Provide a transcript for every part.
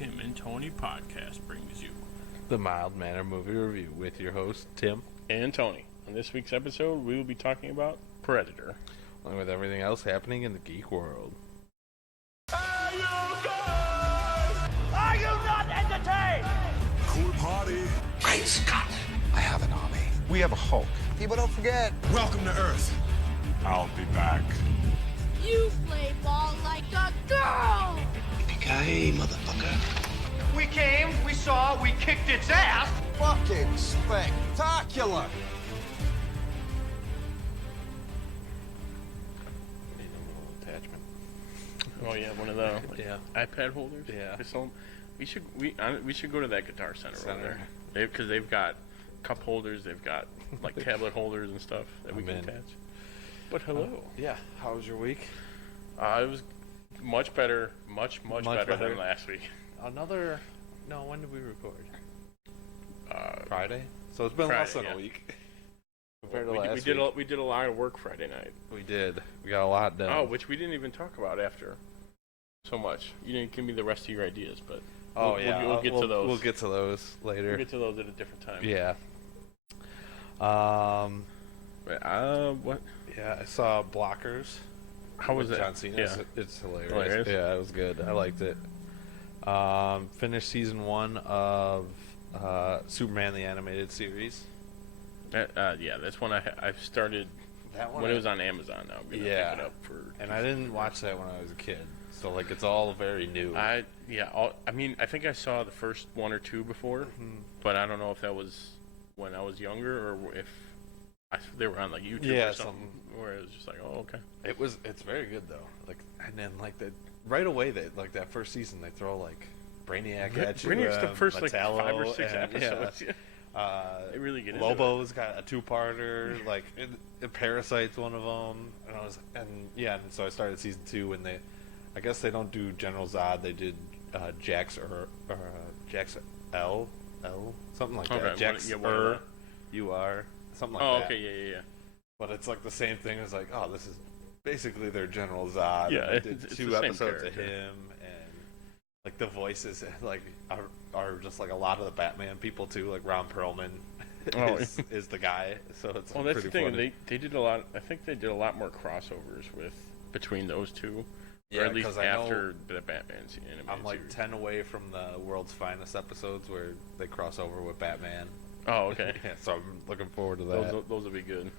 Tim and Tony podcast brings you the Mild Manner Movie Review with your host, Tim. and Tony. On this week's episode, we will be talking about Predator. Along with everything else happening in the geek world. Are you not entertained? Cool party. Great Scott! I have an army. We have a Hulk. People don't forget. Welcome to Earth. I'll be back. You play ball like a girl! Yippee-ki-yay, motherfucker. We came, we saw, we kicked its ass. Fucking spectacular! Need a little attachment. Oh yeah, one of the Yeah. iPad holders. Yeah. We should go to that Guitar Center over there because they've got cup holders, they've got like tablet holders and stuff that we I'm can in. attach. But hello. Yeah, how was your week? It was much better, much better than last week. When did we record? Uh, Friday? So it's been less than Friday, a yeah. week. Compared to last we did a lot of work Friday night. We did. We got a lot done. Oh, which we didn't even talk about after so much. You didn't give me the rest of your ideas, but we'll get to those. We'll get to those later. We'll get to those at a different time. Yeah. What? Yeah, I saw Blockers. How was with that? John Cena. Yeah. It's hilarious. Hilarious? Yeah, it was good. I liked it. Finished season 1 of Superman the Animated Series. Yeah, that's when I started That one when it was on Amazon. Now I'm gonna pick it up for. And I didn't watch that when I was a kid, so like it's all very new. I think I saw the first one or two before, but I don't know if that was when I was younger or if they were on like YouTube or something where it was just like, oh okay. It's very good though. Like, and then like right away like that first season they throw like Brainiac at you. Brainiac's the first like Metallo, 5 or 6 and, episodes. They really get into Lobo's got a 2-parter. Like Parasite's one of them. And so I started season 2 and I guess they don't do General Zod. They did Jax L something like that. Jax UR something like that. Oh, okay, yeah. But it's like the same thing as like, oh, this is basically their General Zod. Yeah, They did it's 2 the same episodes character. of him, and like the voices like are just like a lot of the Batman people too. Like Ron Perlman is the guy, so it's well, that's pretty the thing. funny. They did a lot. I think they did a lot more crossovers between those two, Yeah, or at least 'cause I know after the Batman's animated I'm like series. 10 away from the World's Finest episodes where they cross over with Batman. Oh, okay. Yeah, so I'm looking forward to that. Those will be good.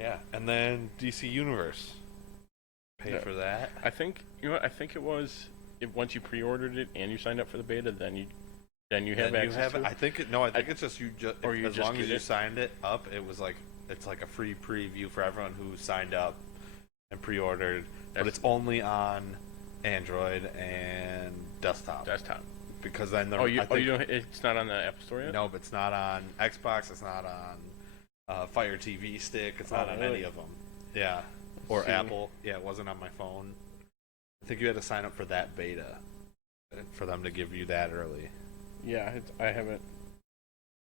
Yeah, and then DC Universe. Pay Yeah. for that. I think I think it was once you pre-ordered it and you signed up for the beta, then you have access to it. I think it's just Or you as just long as get you it. signed it up, it was like it's like a free preview for everyone who signed up and pre-ordered, but it's only on Android and desktop. Because then it's not on the App Store yet? No, but it's not on Xbox. It's not on Fire TV Stick. It's not on really? any of them. Yeah, or See. Apple. Yeah, it wasn't on my phone. I think you had to sign up for that beta for them to give you that early. Yeah, I have it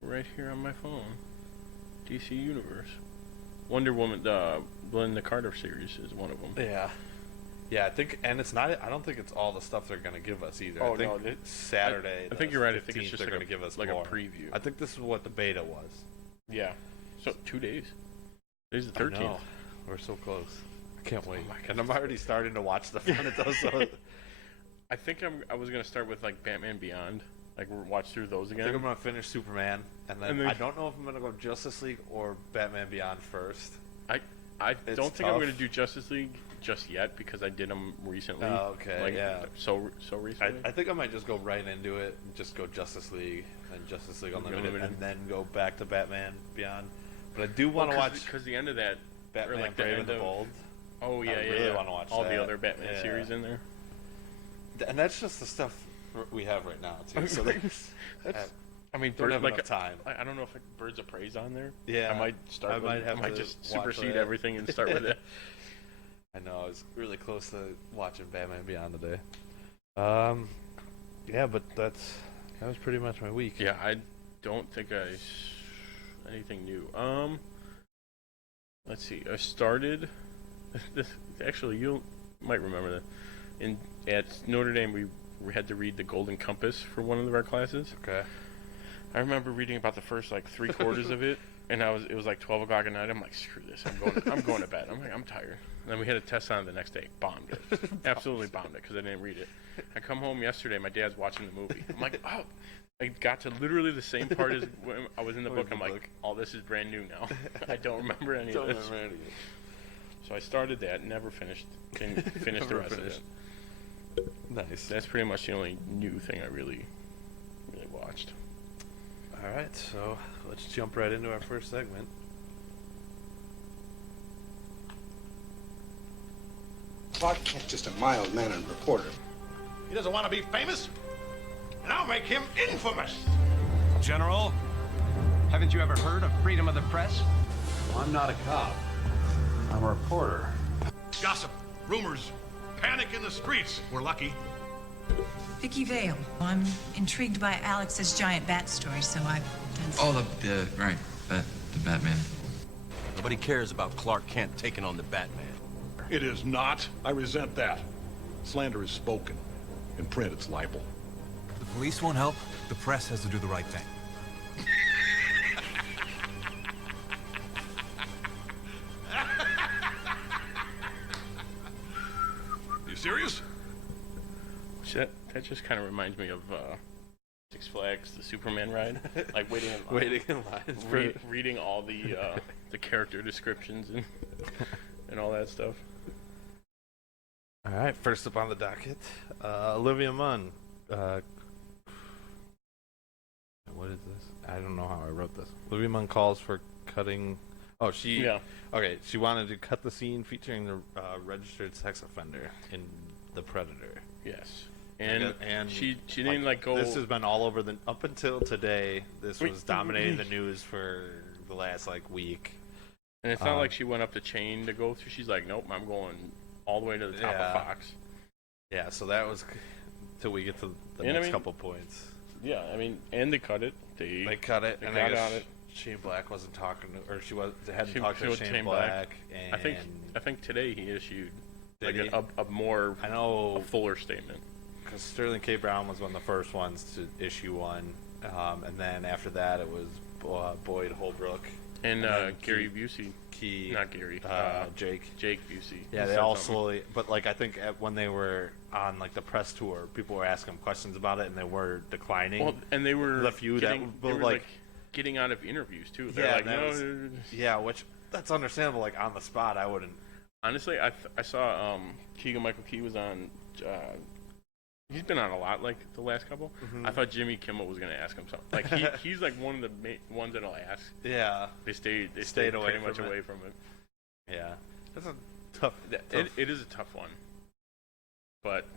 right here on my phone. DC Universe, Wonder Woman, the Linda Carter series is one of them. Yeah, I think, and it's not. I don't think it's all the stuff they're gonna give us either. Oh, I think no, Saturday. I think you're right. I think it's just they're like gonna give us like more. a preview. I think this is what the beta was. Yeah. So 2 days. Today's the 13th. I know. We're so close. I can't wait. my God. And I'm already starting to watch the fun of those. So I think I was gonna start with like Batman Beyond, like watch through those I again. think I'm gonna finish Superman, and then I don't know if I'm gonna go Justice League or Batman Beyond first. I It's don't think I'm tough. gonna do Justice League just yet because I did them recently. Oh, okay, like, yeah. So recently. I think I might just go right into it and just go Justice League and Justice League Unlimited, and then go back to Batman Beyond. But I do want to watch because the end of that, Batman or like the Brave end and the of- Bold. Oh yeah, I really yeah. wanna watch all that. the other Batman Yeah. series in there. And that's just the stuff we have right now too. So I mean, don't have like enough time. I don't know if Birds of Prey's on there. Yeah, I might start. I might just watch supersede that. everything and start with it. I know I was really close to watching Batman Beyond today. Yeah, but that was pretty much my week. Yeah, I don't think anything new. Let's see. I started. This actually, you might remember that. At Notre Dame, we had to read The Golden Compass for one of our classes. Okay. I remember reading about the first like 3/4 of it, and it was like 12 o'clock at night. I'm like, screw this, I'm going to bed. I'm tired. And then we had a test on it the next day. Bombed it. Absolutely bombed it because I didn't read it. I come home yesterday. My dad's watching the movie. I'm like, oh, I got to literally the same part as when I was in the book. I'm like, all this is brand new now. I don't remember any of this. So I started that, never finished. Didn't finish the rest of it. Nice. That's pretty much the only new thing I really watched. All right, so let's jump right into our first segment. Clark Kent's just a mild-mannered reporter. He doesn't want to be famous, and I'll make him infamous. General, haven't you ever heard of freedom of the press? I'm not a cop. I'm a reporter. Gossip, rumors, panic in the streets. We're lucky. Vicky Vale. I'm intrigued by Alex's giant bat story, so I've done some... Oh, right, the Batman. Nobody cares about Clark Kent taking on the Batman. It is not. I resent that. Slander is spoken. In print, it's libel. The police won't help. The press has to do the right thing. You serious? That just kind of reminds me of Six Flags, the Superman ride, like waiting in line, Waiting in line. reading all the character descriptions and all that stuff. All right, first up on the docket, Olivia Munn. What is this? I don't know how I wrote this. Olivia Munn calls for cutting. Oh, Okay, she wanted to cut the scene featuring the registered sex offender in The Predator. Yes, and she didn't go. This has been all over up until today. This was dominating the news for the last week. And it's not like she went up the chain to go through. She's like, nope, I'm going all the way to the top of Fox. Yeah, so that was till we get to the next couple points. Yeah, I mean, and they cut it. They cut it, and I guess Shane Black wasn't talking to, or hadn't talked to Shane Black. And I think today he issued a more a fuller statement. Because Sterling K. Brown was one of the first ones to issue one, and then after that it was Boyd Holbrook and Gary Busey. Not Gary. Jake Busey. Yeah, they all slowly. But I think when they were on the press tour, people were asking questions about it, and they were declining. Well, and they were the few they were getting out of interviews too. They're which that's understandable. On the spot, I wouldn't. Honestly, I saw Keegan-Michael Key was on. He's been on a lot the last couple. Mm-hmm. I thought Jimmy Kimmel was gonna ask him something. He's one of the ones that'll ask. Yeah. They stayed away from it. Yeah. That's a tough. It is a tough one. But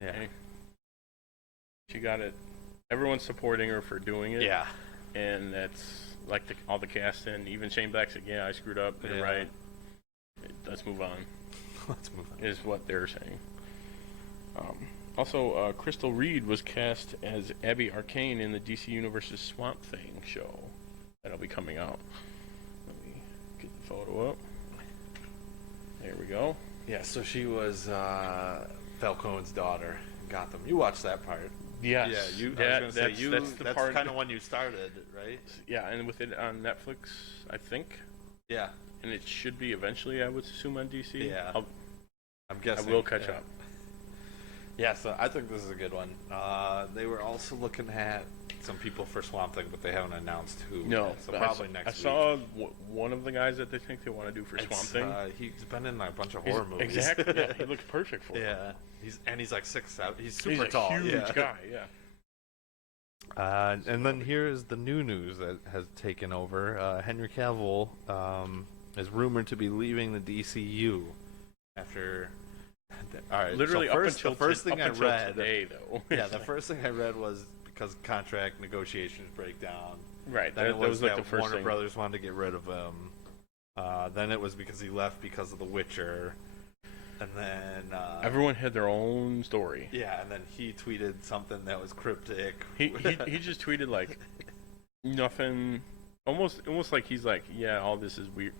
yeah, hey, she got it. Everyone's supporting her for doing it. Yeah. And that's all the cast and even Shane Black said, "Yeah, I screwed up. You're right. Let's move on." Is what they're saying. Also, Crystal Reed was cast as Abby Arcane in the DC Universe's Swamp Thing show. That'll be coming out. Let me get the photo up. There we go. Yeah, so she was Falcone's daughter in Gotham. You watched that part. Yes. Yeah, that's the part. Kind of when you started, right? Yeah, and with it on Netflix, I think. Yeah. And it should be eventually, I would assume, on DC. Yeah. I'm guessing. I will catch up. Yeah, so I think this is a good one. They were also looking at some people for Swamp Thing, but they haven't announced who. No, so probably next week. I saw one of the guys that they think they want to do for Swamp Thing. He's been in a bunch of horror movies. Exactly. Yeah, he looks perfect for it. Yeah, he's 6'7". He's super tall. He's a huge guy. Yeah. And then here is the new news that has taken over. Henry Cavill is rumored to be leaving the DCU after. All right. Literally, so the first thing I read today, though. Yeah, the first thing I read was because contract negotiations break down. Right. Then it was the first Warner thing. Brothers wanted to get rid of him. Then it was because he left because of The Witcher. And then everyone had their own story. Yeah, and then he tweeted something that was cryptic. He just tweeted nothing, almost like he's like, yeah, all this is weird.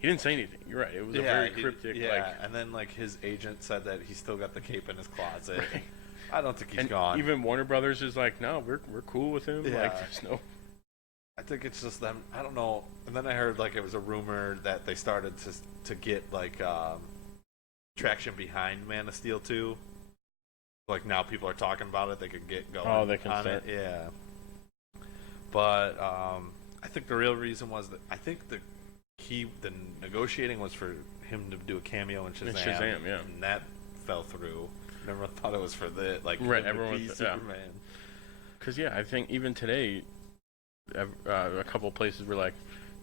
He didn't say anything. You're right. It was a very cryptic. Yeah, and then his agent said that he still got the cape in his closet. I don't think he's and gone. even Warner Brothers is like, no, we're cool with him. Yeah. Like, there's no. I think it's just them. I don't know. And then I heard like it was a rumor that they started to get like traction behind Man of Steel 2. Like now people are talking about it. They could get going. Oh, they can on start. it. Yeah. But I think the real reason was that I think the negotiating was for him to do a cameo in Shazam. In Shazam, yeah. And that fell through. Everyone thought it was for the right. him to Everyone, be yeah. Superman. Because I think even today, a couple of places were like,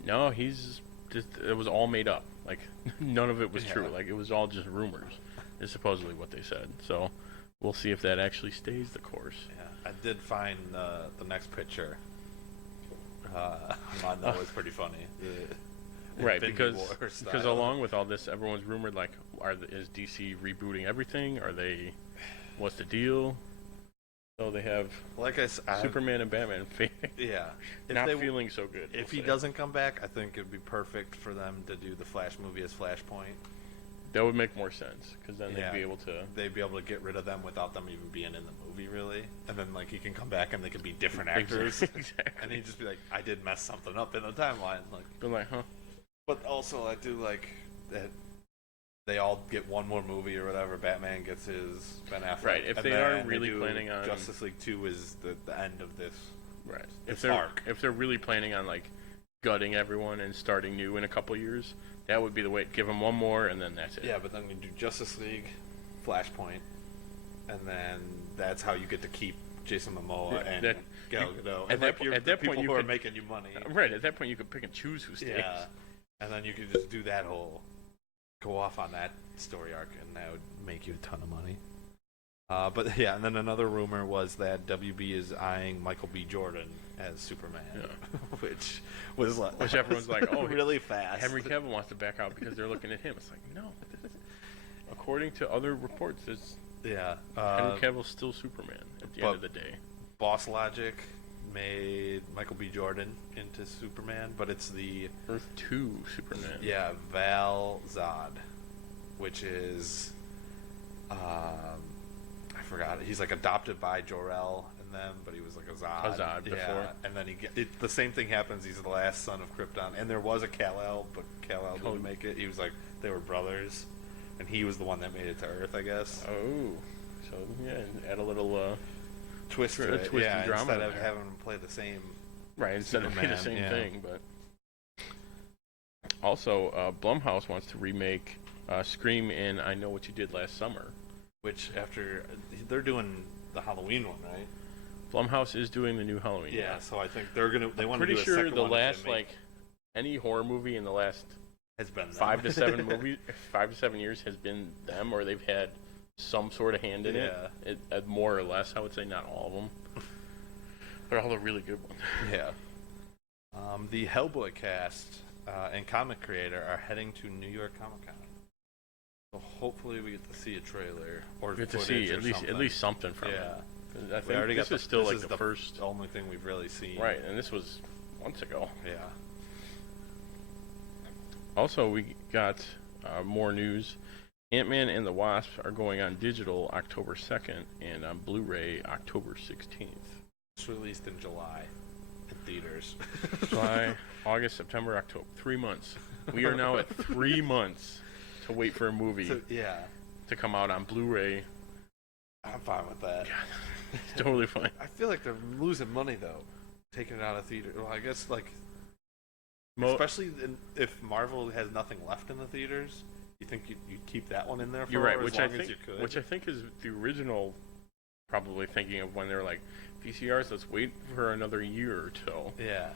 no, he's just. It was all made up. Like none of it was true. Like it was all just rumors. Is supposedly what they said. So we'll see if that actually stays the course. Yeah, I did find the next picture. That was pretty funny. Right, Infinity because War style. along with all this, everyone's rumored like, is DC rebooting everything? Are they? What's the deal? So they have like I said, Superman and Batman. Yeah, not feeling so good. If he doesn't come back, I think it'd be perfect for them to do the Flash movie as Flashpoint. That would make more sense because then they'd be able to. They'd be able to get rid of them without them even being in the movie, really. And then like he can come back and they could be different actors. Exactly. And he'd just be like, I did mess something up in the timeline. Like, been like, huh? But also, I do like that they all get one more movie or whatever. Batman gets his Ben Affleck. Right. If they are really planning on Justice League 2 is the end of this. Right. Arc. If they're really planning on like gutting everyone and starting new in a couple years, that would be the way. Give them one more and then that's it. Yeah, but then you do Justice League, Flashpoint, and then that's how you get to keep Jason Momoa and Gal Gadot. At that point, who are making you money. Right. At that point, you could pick and choose who stays. Yeah. And then you could just do that whole, go off on that story arc, and that would make you a ton of money. But yeah, and then another rumor was that WB is eyeing Michael B. Jordan as Superman, which everyone's like, oh, really fast. Henry Cavill wants to back out because they're looking at him. It's like, no. According to other reports, it's Henry Cavill's still Superman at the end of the day. Boss Logic made Michael B. Jordan into Superman, but it's the Earth 2 Superman. Yeah, Val Zod, which is I forgot it. He's like adopted by Jor-El and them, but he was like a Zod. A Zod before. And then the same thing happens. He's the last son of Krypton, and there was a Kal-El, but Kal-El didn't make it. He was like they were brothers, and he was the one that made it to Earth, I guess. Oh, so yeah, add a little twist to it. Twist and drama instead of having him play the same. Right, instead of the same thing, but also Blumhouse wants to remake Scream in I Know What You Did Last Summer, which after they're doing the Halloween one, right? Blumhouse is doing the new Halloween. Yeah, so I think they want to do a second one. Pretty sure the last any horror movie in the last has been 5 to 7 5 to 7 years has been them, or they've had some sort of hand in it. More or less, I would say, not all of them. They're all the really good ones. Yeah. The Hellboy cast and comic creator are heading to New York Comic Con. So hopefully we get to see a trailer or get to see at least something from it. I think this is still like the first only thing we've really seen. Right, and this was months ago. Yeah. Also, we got more news. Ant-Man and the Wasp are going on digital October 2nd and on Blu-ray October 16th. It's released in July in theaters. July, August, September, October. 3 months. We are now at 3 months to wait for a movie to come out on Blu-ray. I'm fine with that. It's totally fine. I feel like they're losing money, though, taking it out of theater. Well, I guess, especially if Marvel has nothing left in the theaters, you think you'd keep that one in there for You're right, as long as you could? Which I think is the original, probably thinking of when they're like, VCRs, let's wait for another year or so. Yeah.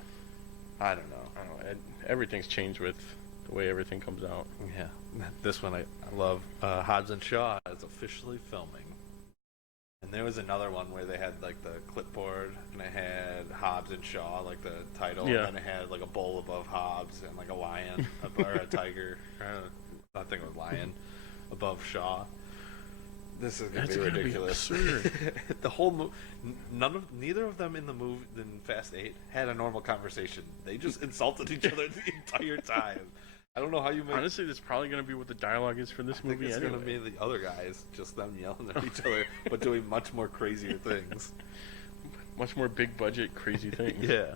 I don't know. Everything's changed with the way everything comes out. Yeah. This one I love. Hobbs and Shaw is officially filming. And there was another one where they had like the clipboard and it had Hobbs and Shaw, like the title, and then it had like a bull above Hobbs and like a lion or a tiger. I think it was lion above Shaw. This is gonna be ridiculous. Absurd. The whole neither of them in the movie in Fast 8 had a normal conversation. They just insulted each other the entire time. I don't know how you make. Honestly, that's probably going to be what the dialogue is for this I think movie. it's anyway. going to be the other guys, just them yelling at each other, but doing much more crazier things. Much more big budget, crazy things. Yeah.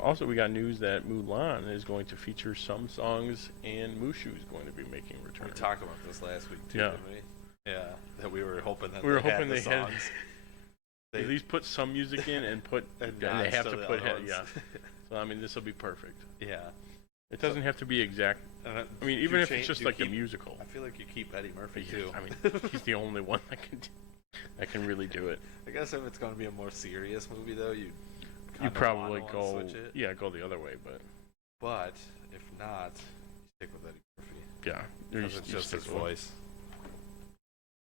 Also, we got news that Mulan is going to feature some songs, and Mushu is going to be making a return. We talked about this last week too, Yeah. didn't we? Yeah, that we were hoping that We were they hoping had they the had songs. at least put some music in and put and they nods have to to the put other ones. yeah. So I mean, this will be perfect. Yeah. It doesn't have to be exact. I mean, even if it's just like a musical. I feel like you keep Eddie Murphy too. I mean, he's the only one that can really do it. I guess if it's going to be a more serious movie, though, you probably wanna go switch it. go the other way, But if not, you stick with Eddie Murphy. yeah, Because it's just his voice.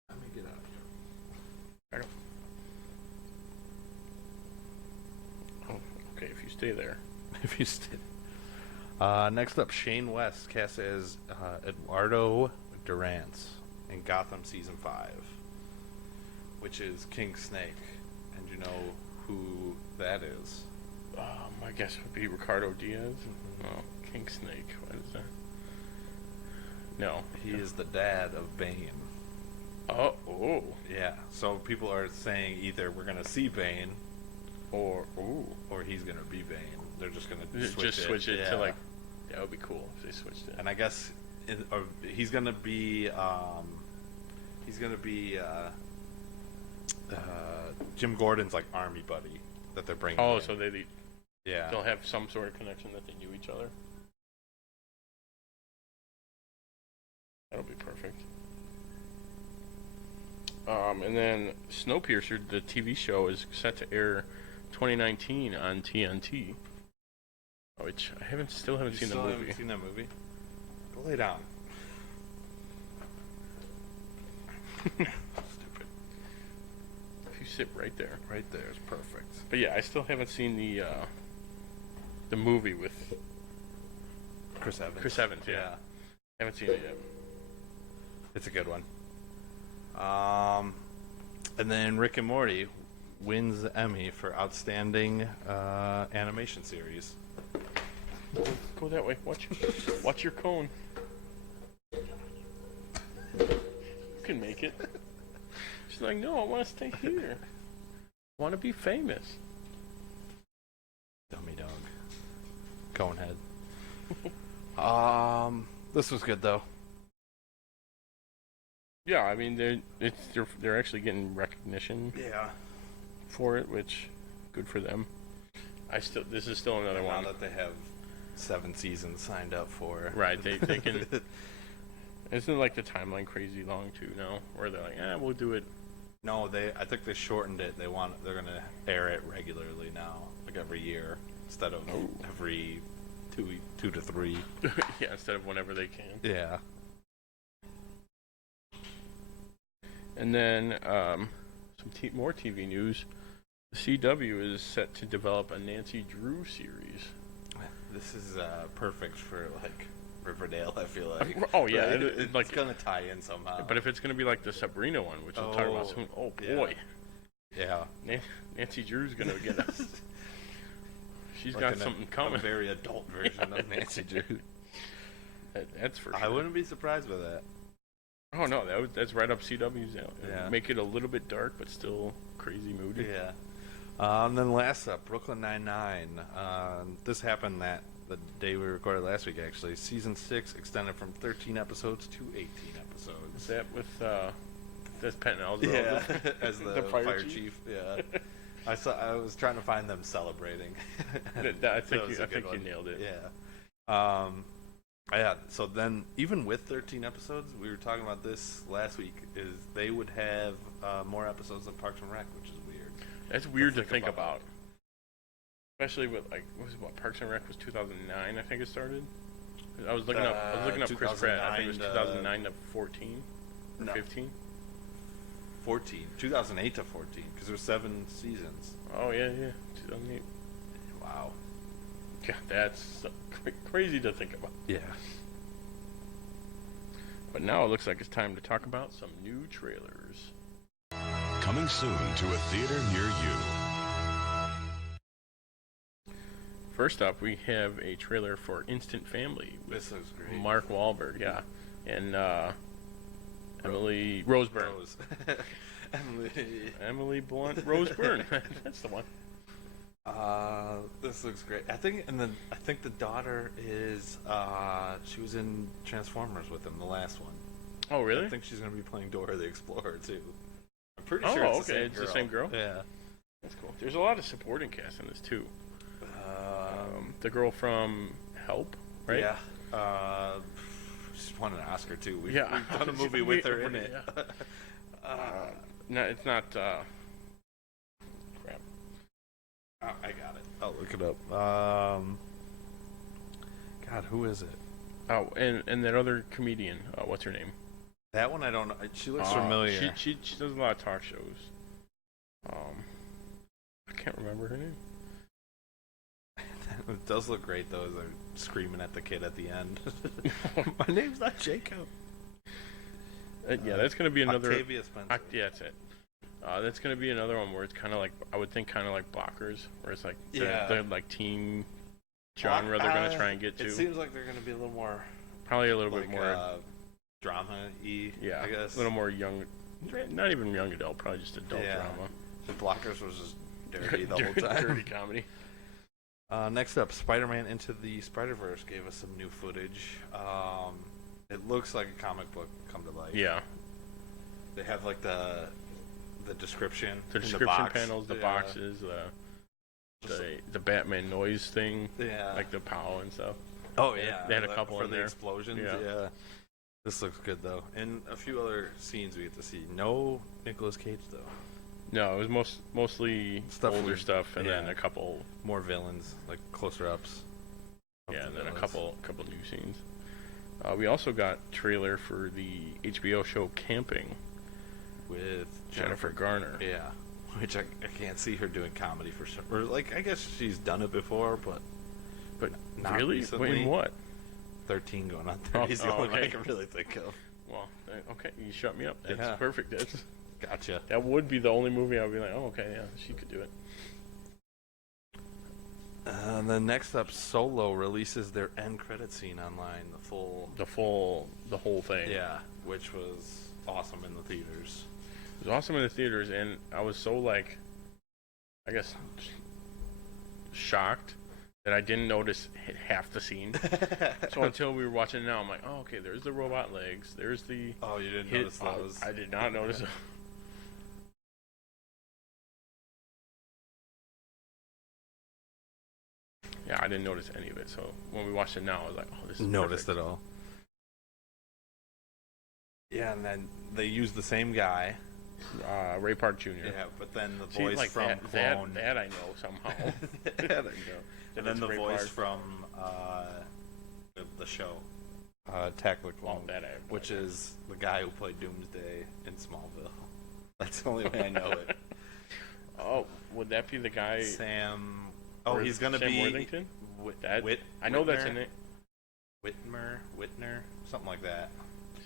Let me get out of here. Oh, okay, if you stay there. If you stay. Next up, Shane West cast as Eduardo Durance in Gotham Season 5, which is King Snake. And you know who that is? My guess would be Ricardo Diaz. Oh, King Snake. What is that? No. He is the dad of Bane. Oh. Yeah. So people are saying either we're gonna see Bane, or he's gonna be Bane. They're just gonna switch it yeah. to like. That would be cool if they switched it. And I guess he's gonna be Jim Gordon's like army buddy that they're bringing. Oh, in. so yeah, they'll have some sort of connection that they knew each other. That'll be perfect. And then Snowpiercer, the TV show, is set to air 2019 on TNT. Which I still haven't seen the movie. Haven't seen that movie? Go lay down. Stupid. If you sit right there. Right there is perfect. But yeah, I still haven't seen the movie with Chris Evans. Chris Evans, yeah. Haven't seen it yet. It's a good one. And then Rick and Morty wins the Emmy for Outstanding Animation Series. Go that way. Watch your cone. You can make it. She's like, no, I want to stay here. I want to be famous. Dummy dog. Conehead. This was good though. Yeah, I mean they're actually getting recognition. Yeah. For it, which good for them. This is still another one. Now that they have 7 seasons signed up for. Right, they can. Isn't like the timeline crazy long too now, where they're like, we'll do it. No, I think they shortened it. They're gonna air it regularly now, like every year instead of every 2 to 3. Yeah, instead of whenever they can. Yeah. And then more TV news. The CW is set to develop a Nancy Drew series. This is perfect for like Riverdale. I feel like. Oh yeah, right? it's gonna tie in somehow. But if it's gonna be like the Sabrina one, which we'll talk about soon. Oh boy. Yeah. Nancy Drew's gonna get us. She's like got something coming. A very adult version of Nancy Drew. That's for sure. I wouldn't be surprised by that. Oh no, that's right up CW's alley. Yeah. Make it a little bit dark, but still crazy moody. Yeah. And then last up, Brooklyn Nine-Nine. This happened the day we recorded last week, actually. Season 6 extended from 13 episodes to 18 episodes. Is that with that's Patton Oswalt? Yeah, as the fire chief. Yeah. I was trying to find them celebrating. I think you nailed it. Yeah. Yeah. So then, even with 13 episodes, we were talking about this last week. Is they would have more episodes than Parks and Rec, which is weird. That's weird to think about. Especially with Parks and Rec was 2009, I think it started. I was looking up Chris Pratt. I think it was 2009 to 14 or 15. 14, 2008 to 14, because there were 7 seasons. Oh yeah, 2008. Wow. God, that's crazy to think about. Yeah. But now it looks like it's time to talk about some new trailers. Coming soon to a theater near you. first up, we have a trailer for Instant Family with This looks great. Mark Wahlberg, yeah, and Emily Roseburn. Rose. Emily Blunt Roseburn. That's the one. This looks great. I think the daughter is she was in Transformers with him, the last one. Oh, really? I think she's gonna be playing Dora the Explorer too. I'm pretty Oh, sure it's okay, the it's same the girl. same girl? Yeah. That's cool. There's a lot of supporting cast in this too. The girl from Help, right? Yeah. She's won an Oscar too. We've Yeah. done a movie with her in it. Yeah. No, it's not. Crap. I got it. I'll look it up. God, who is it? Oh, and that other comedian. What's her name? That one I don't know. She looks familiar. She does a lot of talk shows. I can't remember her name. It does look great though, as they're screaming at the kid at the end. My name's not Jacob. Yeah, that's gonna be another. Octavia Spencer. Yeah, that's it. That's gonna be another one where it's kind of like, I would think, kind of like Blockers, where it's like the like teen genre they're gonna try and get to. It seems like they're gonna be a little more, probably a little bit more drama-y. Yeah, I guess a little more young, not even young adult, probably just adult drama. The Blockers was just dirty the whole time. Dirty comedy. Next up, Spider-Man Into the Spider-Verse gave us some new footage. It looks like a comic book come to life. Yeah. They have like the description. The description panels, the boxes, the Batman noise thing. Yeah. Like the pow and stuff. Oh yeah. They had a couple for in the there. explosions. Yeah. Yeah. This looks good though, and a few other scenes we get to see. No Nicolas Cage though. No, it was mostly older stuff, and then a couple more villains, like closer ups. Yeah, and then a couple new scenes. We also got trailer for the HBO show Camping with Jennifer Garner. Yeah, which I can't see her doing comedy for sure. Or like I guess she's done it before, but not really? recently. Wait, in what? 13 going on 30 is the only one I can really think of. Well, okay, you shut me up. That's perfect. That's gotcha. That would be the only movie I would be like, oh, okay, yeah, she could do it. And then next up, Solo releases their end credit scene online. The whole thing. Yeah, which was awesome in the theaters. It was awesome in the theaters, and I was so like, I guess, shocked that I didn't notice half the scene. So until we were watching it now, I'm like, oh, okay, there's the robot legs. There's the. Oh, you didn't notice those? I did not notice. Yeah, I didn't notice any of it. So when we watched it now, I was like, oh, this is noticed perfect. it all. Yeah, and then they used the same guy. Ray Park Jr. Yeah, but then the voice like from Clone. That I know somehow. That I know. And then the Ray voice Park. from the show, Attack the Clone, which is the guy who played Doomsday in Smallville. That's the only way I know it. Oh, would that be the guy? Sam. Oh, he's gonna Sam be Worthington. That I know that's in it. Whitner, something like that.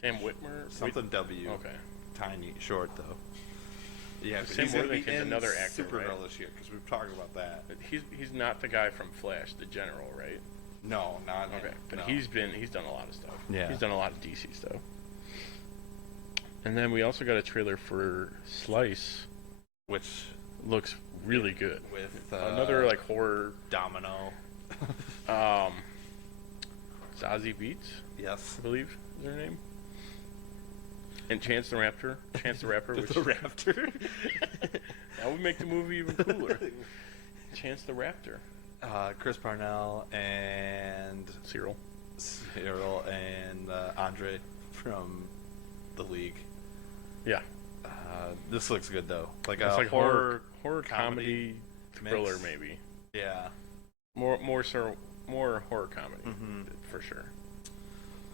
Sam Whitmer. Something W. Okay. Tiny, short though. Yeah, but Sam he's gonna be Worthington's in another actor, Supergirl right? this year because we've talked about that. But he's not the guy from Flash, the General, right? No, not okay. But no. he's done a lot of stuff. Yeah, he's done a lot of DC stuff. And then we also got a trailer for Slice, which looks really good. With another like horror Domino. Zazie Beetz. Yes, I believe is her name. And Chance the Rapper. Which the Raptor. That would make the movie even cooler. Chance the Raptor. Chris Parnell and Cyril and Andre from the League. Yeah. This looks good though. Like it's a like horror comedy thriller mix. maybe. Yeah. More horror comedy for sure.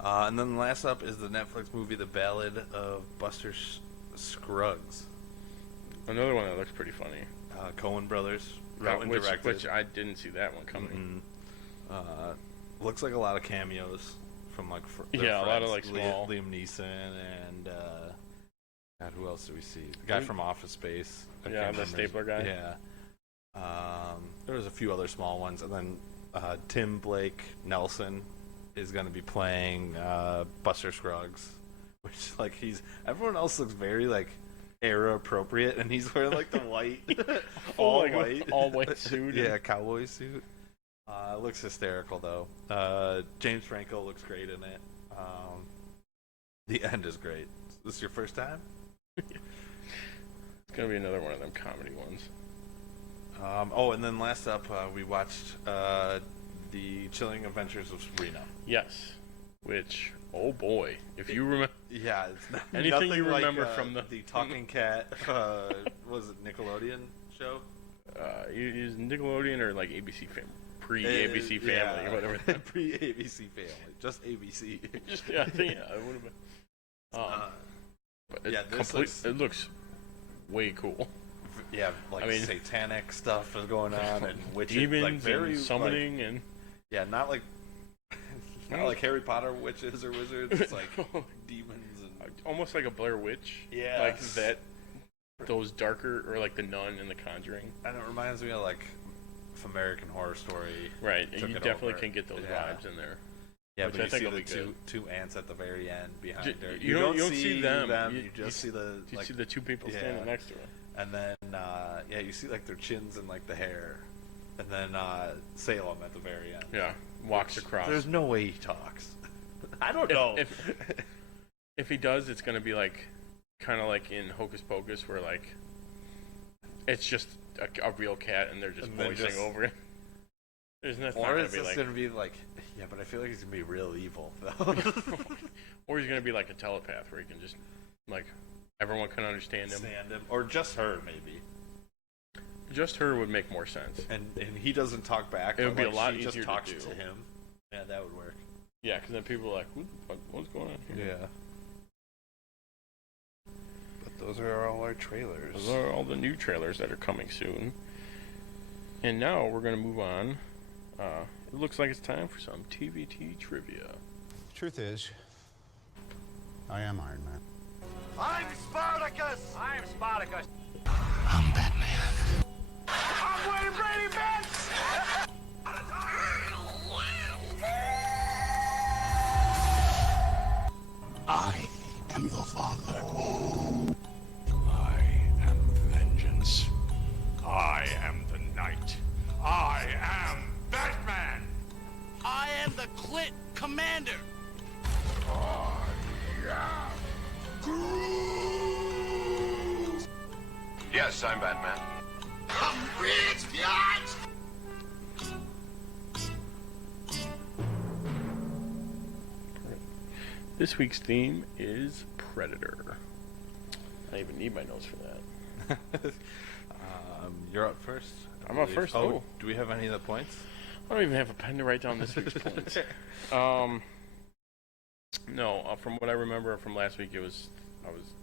And then last up is the Netflix movie The Ballad of Buster Scruggs. Another one that looks pretty funny. Coen Brothers wrote and directed. Which I didn't see that one coming. Looks like a lot of cameos from like a lot of like small Liam Neeson and God, who else do we see? The guy from Office Space. The stapler guy. Yeah. There was a few other small ones, and then Tim Blake Nelson is going to be playing Buster Scruggs, which like everyone else looks very like era appropriate, and he's wearing like the white, all white suit. Yeah, cowboy suit. Looks hysterical though. James Franco looks great in it. The end is great. Is this your first time? It's gonna be another one of them comedy ones. And then last up, we watched The Chilling Adventures of Sabrina. Yes, which, oh boy, if you remember, yeah, it's not, anything you remember like, from the Talking Cat, was it Nickelodeon show? Is Nickelodeon or like ABC Family, pre-ABC Family, or whatever. Pre-ABC Family, just ABC. I think it would have been. But it looks way cool. Yeah, like satanic stuff is going on, and witches, demons, like very and summoning, and not like Harry Potter witches or wizards. It's like demons and almost like a Blair Witch. Yeah, like that. Those darker, or like the Nun in The Conjuring. And it reminds me of like if American Horror Story. Right, you definitely can get those vibes in there. Yeah, but you see the two ants at the very end behind her. You don't see them. You just see the see the two people standing next to her. And then you see like their chins and like the hair, and then Salem at the very end. Yeah, walks across. There's no way he talks. I don't know. If he does, it's gonna be like kind of like in Hocus Pocus, where like it's just a real cat and they're just voicing over it. There's nothing. Or is this gonna be like? Yeah, but I feel like he's gonna be real evil though. Or he's gonna be like a telepath, where he can just like everyone can understand him. Or just her, maybe. Just her would make more sense. And he doesn't talk back. It would be a lot easier easier to talk to do. to him. Yeah, that would work. Yeah, because then people are like, what's going on here? Yeah. But those are all our trailers. Those are all the new trailers that are coming soon. And now we're going to move on. It looks like it's time for some TvT Trivia. Truth is, I am Iron Man. I'm Spartacus! I'm Spartacus. I'm Batman. I'm Wayne Brady Betts! I am your father. I am vengeance. I am the knight. I am Batman! I am the Clit Commander. I am Groot! Yes, I'm Batman. I'm rich, biatch! This week's theme is Predator. I don't even need my notes for that. You're up first. I'm up first. Oh, do we have any of the points? I don't even have a pen to write down this week's points. No, from what I remember from last week, I was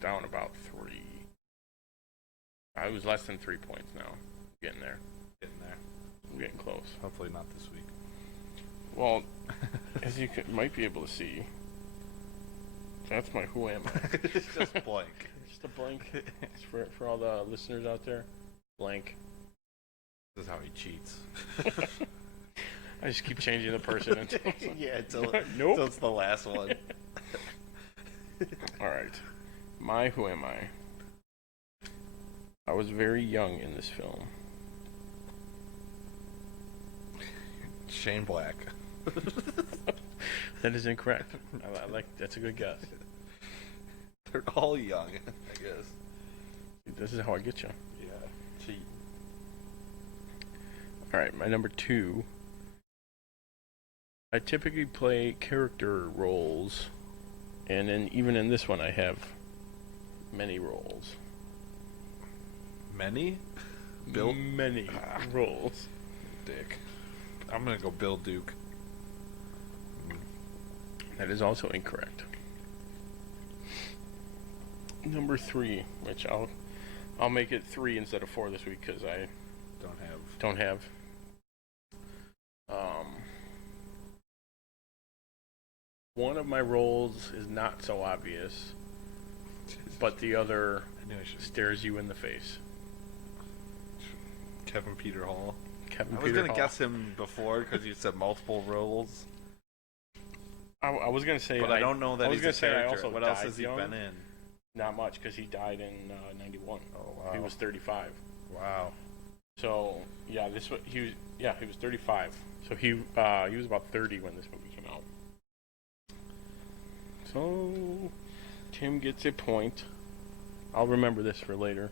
down about 3. I was less than 3 points now. Getting there. I'm getting close. Hopefully not this week. Well, as you might be able to see, that's my Who Am I? It's just blank. Just a blank. It's for all the listeners out there. Blank. This is how he cheats. I just keep changing the person until until nope. it's the last one. Alright. My Who Am I? I was very young in this film. Shane Black. That is incorrect. I like that's a good guess. They're all young, I guess. This is how I get you. Yeah. Cheat. Alright, my number 2. I typically play character roles, and even in this one I have many roles. Many? Many roles. Dick. I'm gonna go Bill Duke. That is also incorrect. Number 3, which I'll make it 3 instead of 4 this week because I don't have. One of my roles is not so obvious, but the other stares you in the face. Kevin Peter Hall. Kevin I was Peter going to Hall. guess him before because you said multiple roles. I was gonna say, but I don't know that I was he's gonna a say I character. also What else died has he young. been in? Not much, because he died in '91. Oh, wow. He was 35. Wow. So yeah, he was 35. So he was about 30 when this movie came out. So Tim gets a point. I'll remember this for later,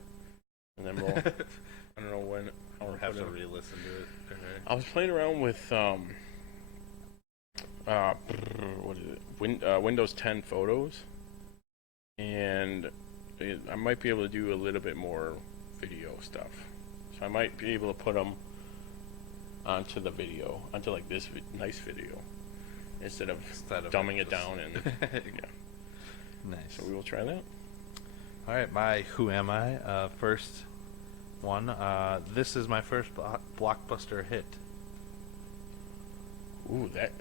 and then we'll. I don't know when. I'll have to re-listen to it. Okay. I was playing around with what is it? Windows 10 Photos, and I might be able to do a little bit more video stuff. So I might be able to put them onto the video, onto like this nice video, instead of dumbing it down and yeah. Nice. So we will try that. All right, my Who Am I? First one. This is my first blockbuster hit. Ooh, that.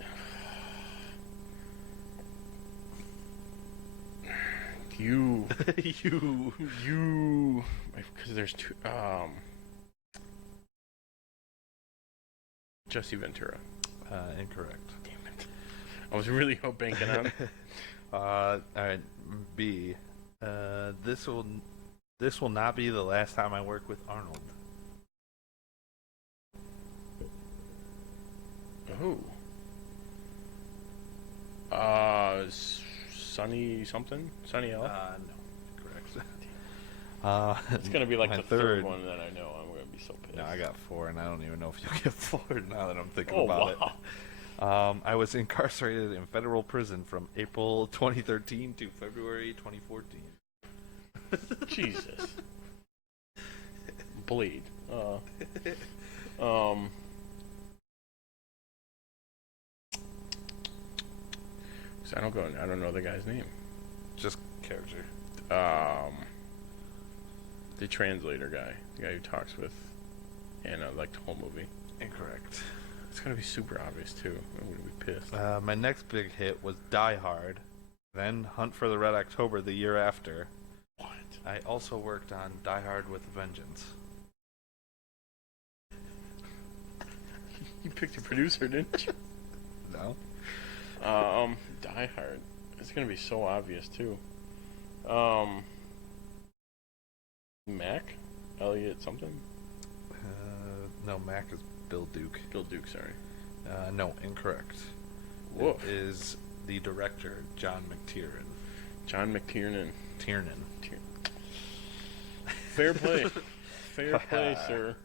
You, because there's two. Jesse Ventura. Incorrect. Damn it! I was really banking on. All right, B. This will not be the last time I work with Arnold. Oh. Sunny something? Sunny L? No. Correct. It's gonna be like my the third one that I know. I'm gonna be so pissed. No, I got 4, and I don't even know if you'll get 4 now that I'm thinking Oh, about wow. it. I was incarcerated in federal prison from April 2013 to February 2014. Jesus. Bleed. So I don't know the guy's name. Just character. The translator guy. The guy who talks with Anna like the whole movie. Incorrect. It's gonna be super obvious too. I'm gonna be pissed. My next big hit was Die Hard, then Hunt for the Red October the year after. What? I also worked on Die Hard with a Vengeance. You picked a producer, didn't you? No. Die Hard. It's gonna be so obvious too. Mac? Elliot something? No, Mac is Bill Duke. Bill Duke, sorry. No, incorrect. Woof. It is the director, John McTiernan. John McTiernan. Tiernan. Fair play. Fair play, sir.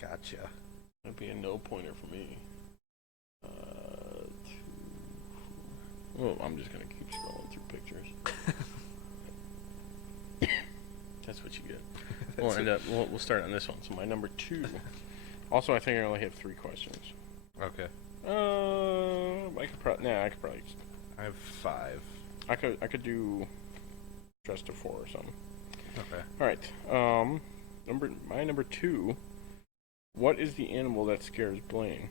Gotcha. That'd be a no pointer for me. Well, I'm just gonna keep scrolling through pictures. That's what you get. We'll start on this one. So my number 2. Also, I think I only have 3 questions. Okay. I could probably. Nah, I could probably. I have 5. I could do just a 4 or something. Okay. All right. My number 2. What is the animal that scares Blaine?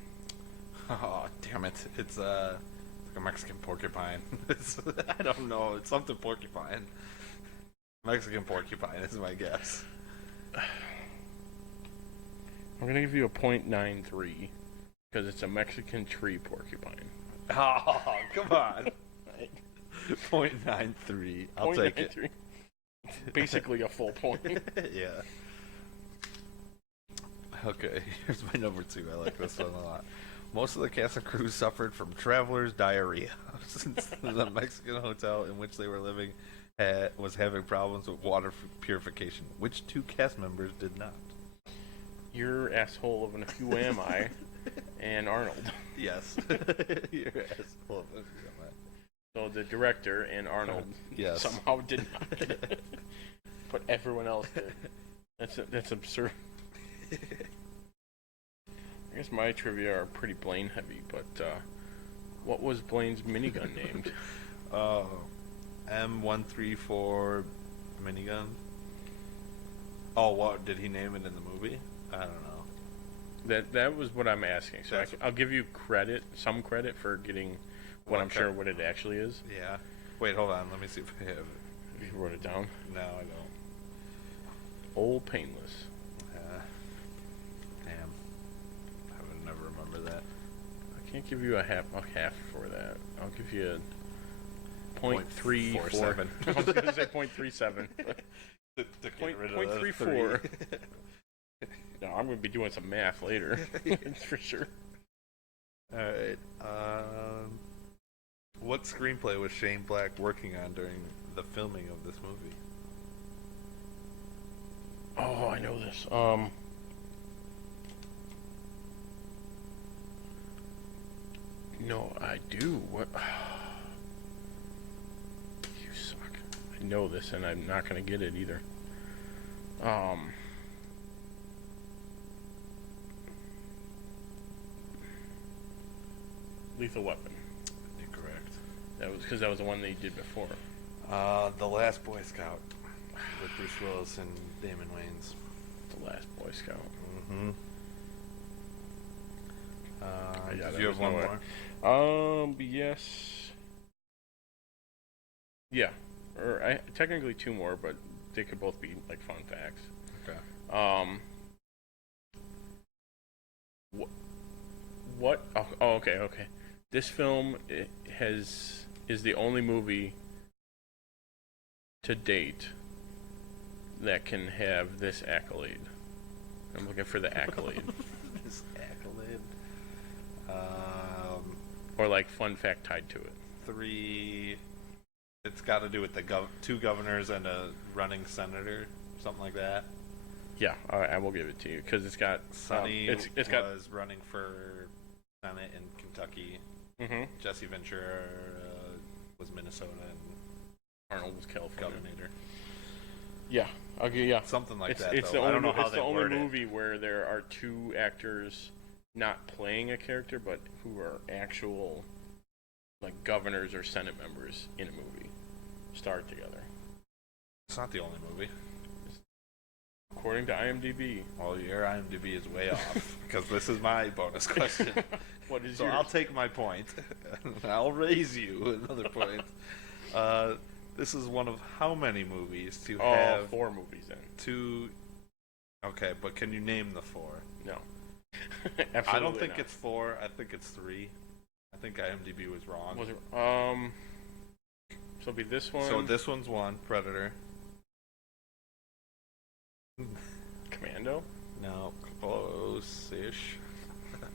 Oh, damn it! It's like a Mexican porcupine. I don't know. It's something porcupine. Mexican porcupine is my guess. I'm gonna give you a .93 because it's a Mexican tree porcupine. Oh, come on. 0.93. I'll take it. Basically a full point. Yeah. Okay, here's my number 2. I like this one a lot. Most of the cast and crew suffered from traveler's diarrhea since the Mexican hotel in which they were living was having problems with water purification. Which 2 cast members did not? Your asshole of an Who Am I and Arnold. Yes. Your asshole of an Who Am I. So the director and Arnold yes. somehow did not get it. But everyone else did. That's absurd. I guess my trivia are pretty Blaine heavy, but what was Blaine's minigun named? M134 minigun. Oh, what did he name it in the movie? I don't know. That was what I'm asking. So I'll give you some credit for getting what I'm sure what it actually is. Yeah. Wait, hold on. Let me see if I have it. You wrote it down? No, I don't. Old Painless. Damn. can't give you a half for that. I'll give you a 0.347. I was going to say 0.37. To get rid of the 0.34. No, I'm going to be doing some math later. That's for sure. Alright. What screenplay was Shane Black working on during the filming of this movie? Oh, I know this. No, I do. What? You suck. I know this, and I'm not going to get it either. Lethal Weapon. Incorrect. That was because that was the one they did before. The Last Boy Scout with Bruce Willis and Damon Wayans. The Last Boy Scout. Mm-hmm. Yeah, do you have one more? Yes. Yeah, or technically two more, but they could both be like fun facts. Okay. What? Oh, okay. This film is the only movie to date that can have this accolade. I'm looking for the accolade. This accolade. Or like fun fact tied to it. 3. It's got to do with the two governors and a running senator, something like that. Yeah, I will give it to you because it's got Sonny it's was running for Senate in Kentucky. Mm-hmm. Jesse Ventura was Minnesota, and Arnold was California. Governor. Yeah, okay, yeah, something like that. It's though. the only, I don't know how it's they the only word movie where there are two actors not playing a character, but who are actual like governors or Senate members in a movie starred together. It's not the only movie. According to IMDb. Well, your IMDb is way off because this is my bonus question. What is so yours? I'll take my point. I'll raise you another point. This is one of how many movies to have? 4 movies then. 2. Okay, but can you name the 4? No. Absolutely I don't think not. it's 4. I think it's 3. I think IMDb was wrong. Was it? So it'll be this one. So this one's 1, Predator. Commando? No, close-ish.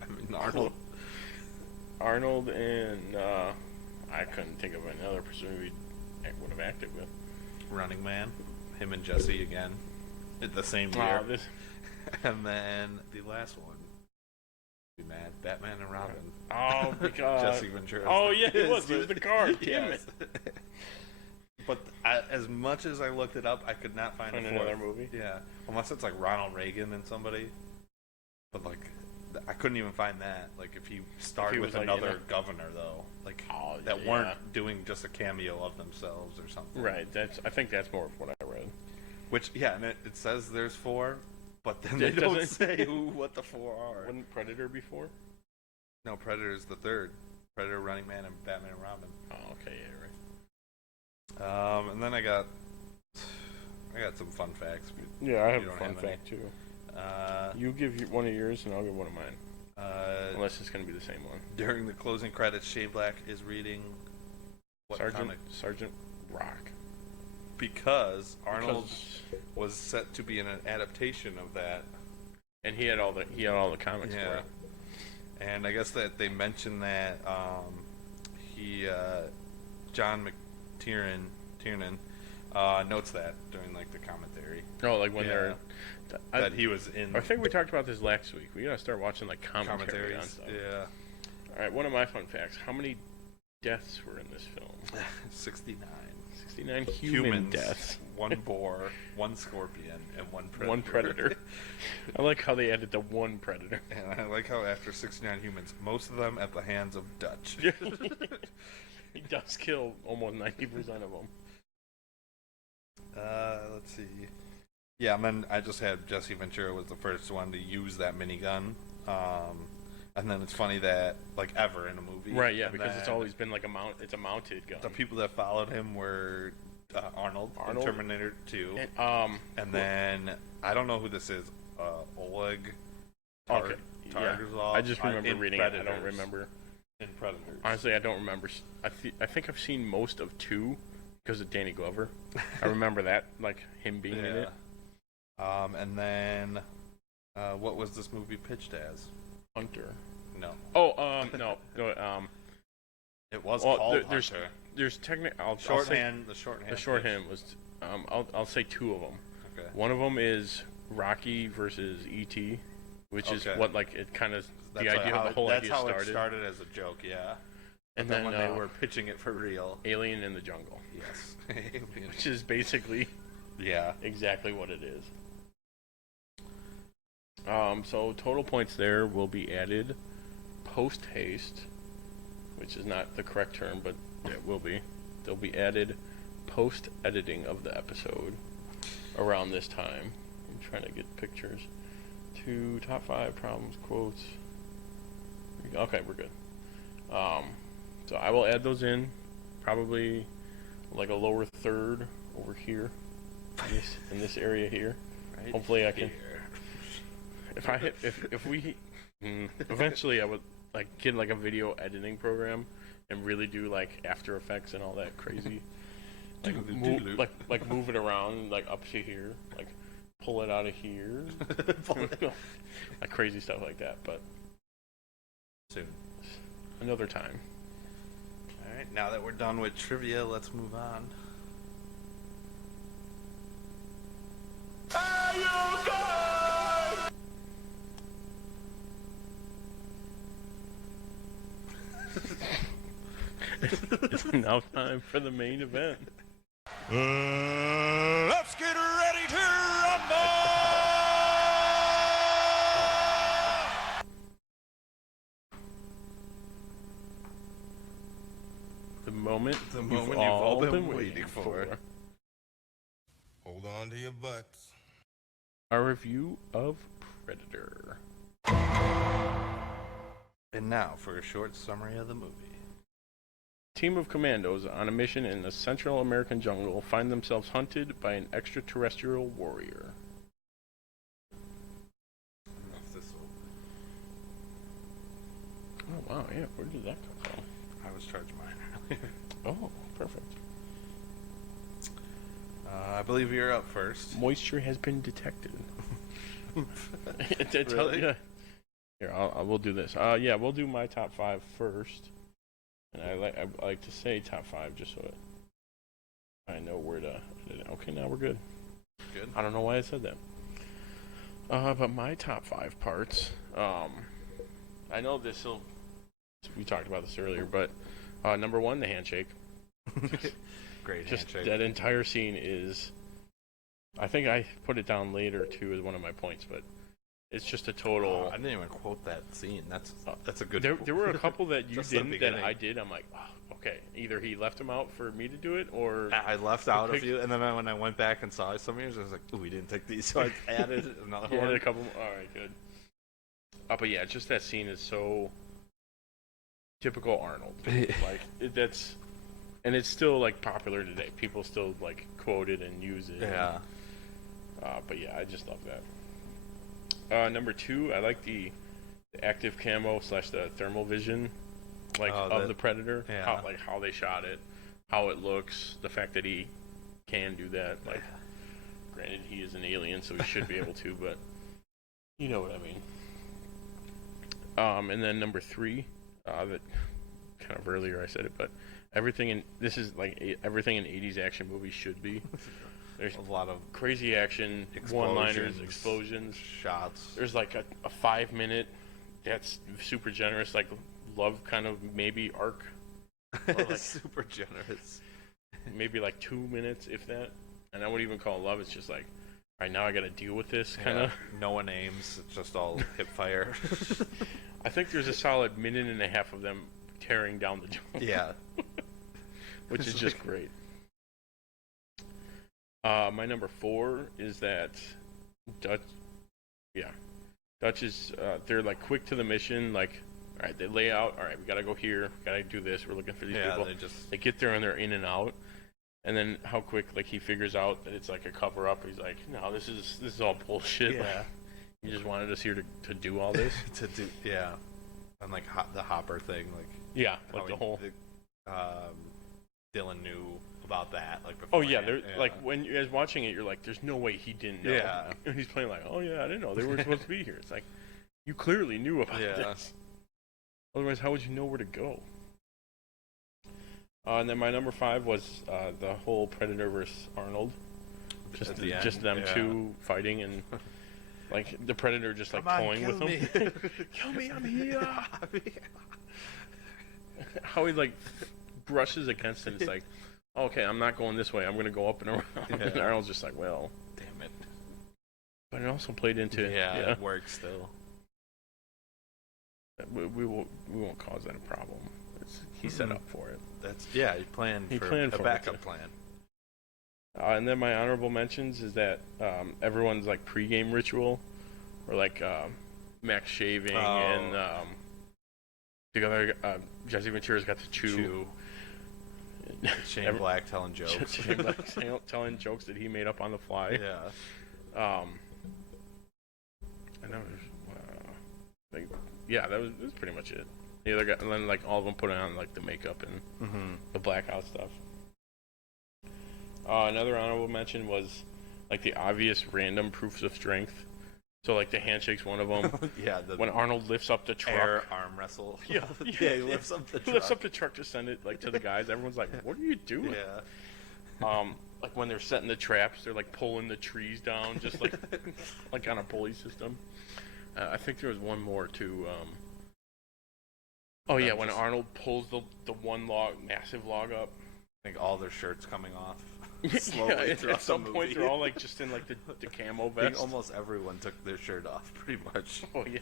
I mean, Arnold. Arnold and I couldn't think of another person we would have acted with. Running Man. Him and Jesse again. In the same year. This... And then the last one. Be mad. Batman and Robin. Oh, because Jesse Ventura. Oh yeah, he was the card. Damn yes. it. But as much as I looked it up, I could not find another movie. Yeah, unless it's like Ronald Reagan and somebody. But like, I couldn't even find that. Like, if he starred with like, another governor though, like that weren't doing just a cameo of themselves or something. Right. I think that's more of what I read. Which and it says there's 4, but then they don't say what the 4 are. Wasn't Predator before? No, Predator's the 3rd. Predator, Running Man, and Batman and Robin. Oh, okay, yeah, right. And then I got some fun facts. Yeah, I have a fun fact too. You give one of yours, and I'll give one of mine. Unless it's going to be the same one. During the closing credits, Shane Black is reading what comic? Sergeant Rock. Because Arnold was set to be in an adaptation of that, and he had all the comics for it. And I guess that they mentioned that John Tiernan notes that during like the commentary. Oh, like when they're that he was in. I think we talked about this last week. We gotta start watching like commentary on stuff. Yeah. All right, one of my fun facts: how many deaths were in this film? 69. 69 human deaths. 1 boar, 1 scorpion, and 1 predator. 1 predator. I like how they added the 1 predator. And I like how after 69 humans, most of them at the hands of Dutch. He does kill almost 90% of them. Let's see. Yeah, and then I just had Jesse Ventura was the first one to use that minigun. And then it's funny that, like, ever in a movie. Right, yeah, because it's always been like it's a mounted gun. The people that followed him were Arnold in Terminator 2. And then, I don't know who this is, Oleg Targazov. I just remember reading Predators. It. I don't remember. in Predators. Honestly, I don't remember. I think I've seen most of 2 because of Danny Glover. I remember that, like him being in it. And then, what was this movie pitched as? Hunter. No. Oh, no. It was called there's Hunter. There's technically The shorthand was. I'll say 2 of them. Okay. One of them is Rocky versus E.T., which is what like it kind of the idea of the whole idea started. That's how it started as a joke, yeah. And then then when they were pitching it for real, Alien in the Jungle. Yes. Which is basically exactly what it is. So total points there will be added post haste, which is not the correct term, but it will be. They'll be added post editing of the episode around this time. I'm trying to get pictures. 2 top 5 problems, quotes. Okay, we're good. So I will add those in, probably like a lower third over here, in this area here. Right. Hopefully I can. If we eventually I would like get like a video editing program and really do like After Effects and all that crazy, like move it around like up to here, like pull it out of here, like crazy stuff like that. But soon, another time. All right, now that we're done with trivia, let's move on. It's now time for the main event. Let's get ready to rumble! The moment you've all been waiting for. Hold on to your butts. Our review of Predator. And now for a short summary of the movie. Team of commandos on a mission in the Central American jungle find themselves hunted by an extraterrestrial warrior. Oh wow, yeah, where did that come from? I was charging mine. Oh, perfect. I believe you're up first. Moisture has been detected. Really? Yeah. Here, we'll do this. Yeah, we'll do my top 5 first. And I like to say top 5 just so I know where to. Okay, now we're good. Good. I don't know why I said that. But my top 5 parts. I know this will. We talked about this earlier, but number 1, the handshake. Great just handshake. That entire scene is. I think I put it down later too as one of my points, but it's just a total. I didn't even quote that scene. That's a good. There were a couple that you didn't that I did. I'm like, oh, okay. Either he left them out for me to do it, or I left out a few, and then when I went back and saw some of yours, I was like, "Ooh, we didn't take these," so I added another one. Added a couple. All right, good. But yeah, just that scene is so typical Arnold. Like that's, and it's still like popular today. People still like quote it and use it. Yeah. But yeah, I just love that. Number 2, I like the active camo / the thermal vision, like of the Predator. Yeah. How they shot it, how it looks, the fact that he can do that. Like, granted, he is an alien, so he should be able to, but you know what I mean. And then number 3, that kind of earlier I said it, but everything in this is like everything an 80s action movie should be. There's a lot of crazy action, one-liners, explosions, shots. There's like a 5-minute, that's super generous, like love kind of maybe arc. Or like super generous. Maybe like 2 minutes, if that. And I wouldn't even call it love. It's just like, all right, now I got to deal with this kind of. No one aims. It's just all hip fire. I think there's a solid minute and a half of them tearing down the jungle. Yeah. Which is just great. My number 4 is that Dutch is, they're like quick to the mission, like, all right, they lay out, all right, we gotta go here, we gotta do this, we're looking for these people. They get there and they're in and out, and then how quick, like, he figures out that it's like a cover up. He's like, no, this is all bullshit. Yeah. Like, he just wanted us here to do all this. And like the hopper thing, like. Yeah, How like the whole. Dylan knew about that. Like Oh yeah, like when you guys watching it, you're like, "There's no way he didn't know." Yeah. And he's playing like, "Oh yeah, I didn't know they were supposed to be here." It's like, you clearly knew about this. Otherwise, how would you know where to go? And then my number 5 was the whole Predator versus Arnold. Just them two fighting and like the Predator just like toying with him. Kill me, I'm here. How he like brushes against it. It's like, okay, I'm not going this way. I'm gonna go up and around. And Arnold's just like, well, damn it. But it also played into it works still. We won't cause that a problem. He set up for it. He planned for a backup plan. And then my honorable mentions is that everyone's like pregame ritual, or like Max shaving and the other Jesse Ventura's got the chew. Shane Black telling jokes. Shane Black telling jokes that he made up on the fly. Yeah. And that was that was pretty much it. The other guy, and then like all of them put on like the makeup and the blackout stuff. Another honorable mention was like the obvious random proofs of strength. So like the handshake's one of them. When Arnold lifts up the truck, air arm wrestle. He lifts up the truck. He lifts up the truck to send it like to the guys. Everyone's like, "What are you doing?" Like when they're setting the traps, they're like pulling the trees down, just like like on a pulley system. I think there was one more too. When Arnold pulls the one massive log up. I think all their shirts coming off. At some point they're all like just in like the camo vest. I think almost everyone took their shirt off, pretty much. Oh yeah.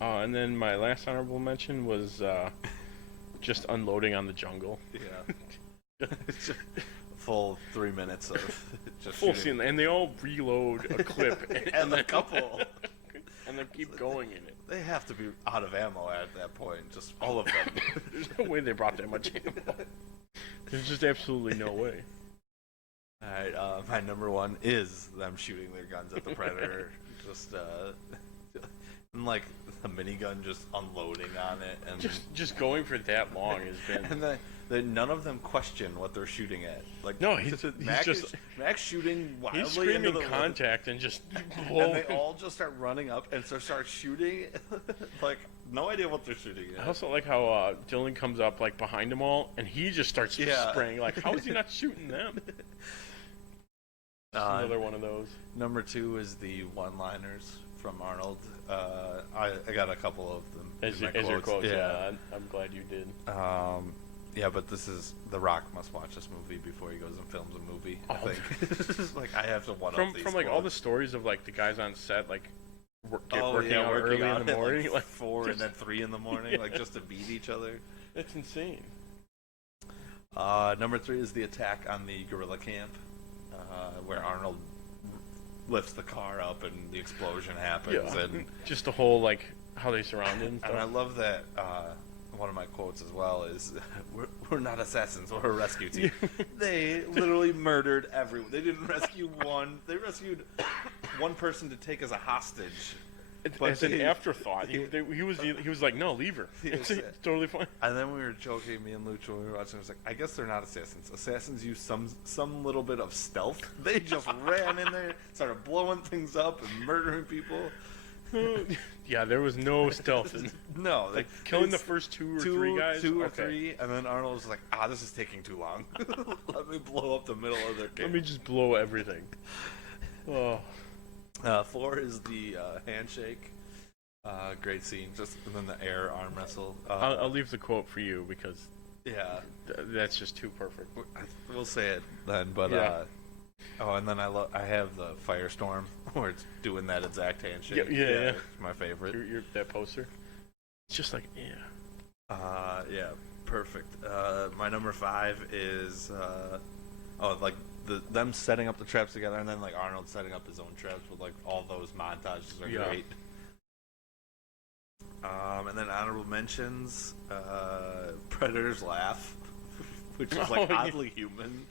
And then my last honorable mention was just unloading on the jungle. Yeah. Full 3 minutes of just full shooting. scene, and they all reload a clip and a couple, and then keep going in it. They have to be out of ammo at that point. Just all of them. There's no way they brought that much ammo. There's just absolutely no way. Alright, my number 1 is them shooting their guns at the Predator. Just, and like the minigun just unloading on it. And just going for that long has been... And none of them question what they're shooting at. Like, no, he's Max shooting wildly he's screaming into the contact and just and they all just start running up and start shooting. Like, no idea what they're shooting at. I also like how Dylan comes up like behind them all and he just starts spraying. Like, how is he not shooting them? Another one of those. Number 2 is the one-liners from Arnold. I got a couple of them. As your quotes, I'm glad you did. Yeah, but this is The Rock must watch this movie before he goes and films a movie. I think. Like, I have to one up these from like all the stories of like the guys on set like working out working early in the morning, like 4 and then 3 in the morning, like just to beat each other. That's insane. Number 3 is the attack on the guerrilla camp, where Arnold lifts the car up and the explosion happens, and just the whole like how they surround it. And I love that. One of my quotes as well is, "We're not assassins. We're a rescue team." They literally murdered everyone. They didn't rescue one. They rescued one person to take as a hostage. But as an afterthought, he was like, "No, leave her. It's totally fine." And then we were joking, me and Luch, when we were watching. I was like, "I guess they're not assassins. Assassins use some little bit of stealth. They just ran in there, started blowing things up and murdering people." Yeah, there was no stealth. No, like killing the first two or three guys. Two or three, and then Arnold was like, "This is taking too long. Let me blow up the middle of their camp. Let me just blow everything." Oh. 4 is the handshake. Great scene. Just and then the air arm wrestle. I'll leave the quote for you because that's just too perfect. We'll say it then, but and then I have the Firestorm where it's doing that exact handshake. Yeah. It's my favorite. That poster. It's just like perfect. My number 5 is them setting up the traps together, and then like Arnold setting up his own traps with like all those montages are great. And then honorable mentions, Predator's laugh, which is like oddly human.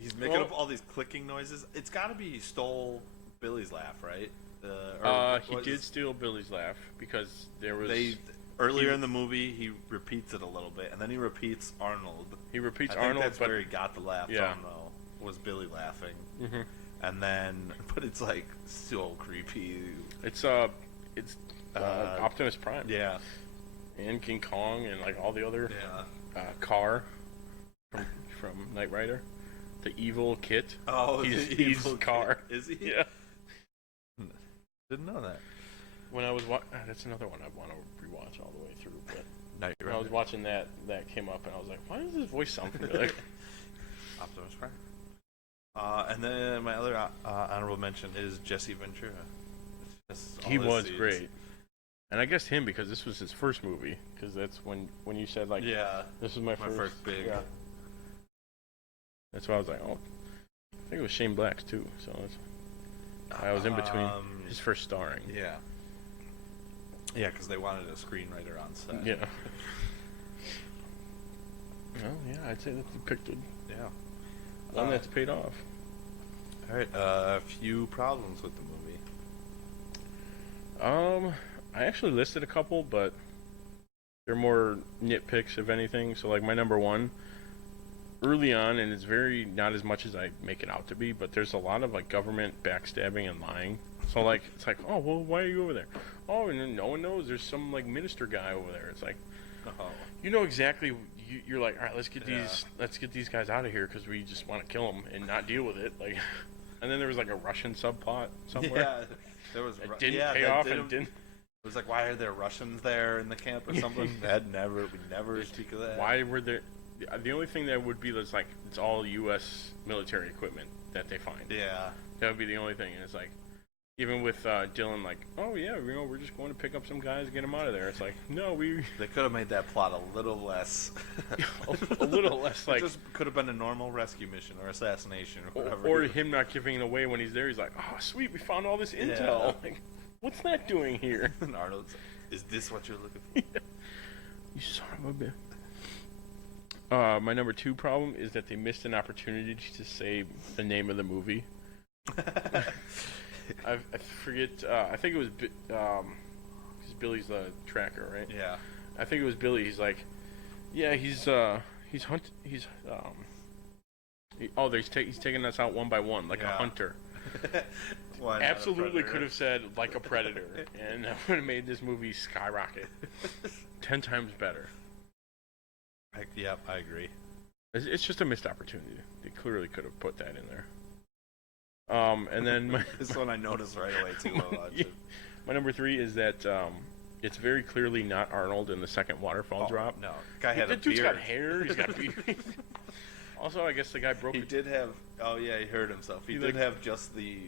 He's making up all these clicking noises. It's got to be he stole Billy's laugh, right? He did steal Billy's laugh because there was earlier in the movie, he repeats it a little bit, and then he repeats Arnold. He repeats I think Arnold, that's but where he got the laugh from, though, was Billy laughing. Mm-hmm. And then, but it's like so creepy. It's Optimus Prime. Yeah. And King Kong and like all the other Car from Knight Rider. The evil Kit. Oh, he's evil Car. Kit. Is he? Yeah. Didn't know that. When I was that's another one I want to rewatch all the way through. But Knight when Rider. I was watching that came up and I was like, why does his voice sound familiar? Optimus Prime. And then my other honorable mention is Jesse Ventura. He was great. And I guess him because this was his first movie. Because that's when you said like, this was my first big. Yeah. That's why I was like, oh, I think it was Shane Black's too. So I was in between his first starring. Yeah. Yeah, because they wanted a screenwriter on set. Yeah. Well, yeah, I'd say that's depicted. Yeah. One that's paid off. All right, a few problems with the movie. I actually listed a couple, but they're more nitpicks, if anything. So, like, my number one, early on, and it's very not as much as I make it out to be, but there's a lot of, like, government backstabbing and lying. So, like, it's like, oh, well, why are you over there? Oh, and then no one knows. There's some, like, minister guy over there. It's like, you know exactly. You're like, all right, let's get these guys out of here because we just want to kill them and not deal with it. Like, and then there was like a Russian subplot somewhere. Yeah, there was. It didn't pay off and didn't. It was like, why are there Russians there in the camp or something? We never speak of that. Why were there? The only thing that would be is like it's all U.S. military equipment that they find. Yeah, that would be the only thing. And it's like, even with Dylan, like, oh yeah, we're just going to pick up some guys and get them out of there. It's like, no, They could have made that plot a little less. a little less, like. It just could have been a normal rescue mission or assassination or whatever. Or him not giving it away when he's there. He's like, oh sweet, we found all this intel. Yeah. Like, what's that doing here? And Arnold's, is this what you're looking for? Yeah. You son of a bitch. My number two problem is that they missed an opportunity to say the name of the movie. I forget. I think it was because Billy's the tracker, right? Yeah. I think it was Billy. He's like, yeah, he's taking us out one by one like a hunter. Absolutely could have said like a predator, and that would have made this movie skyrocket 10 times better. I agree. It's just a missed opportunity. They clearly could have put that in there. And then this one I noticed right away too. Yeah. My number three is that it's very clearly not Arnold in the second waterfall drop. No, guy had a beard. Dude's got hair. He's got beard. Also, I guess the guy broke. He did have. Oh yeah, he hurt himself. He did have just the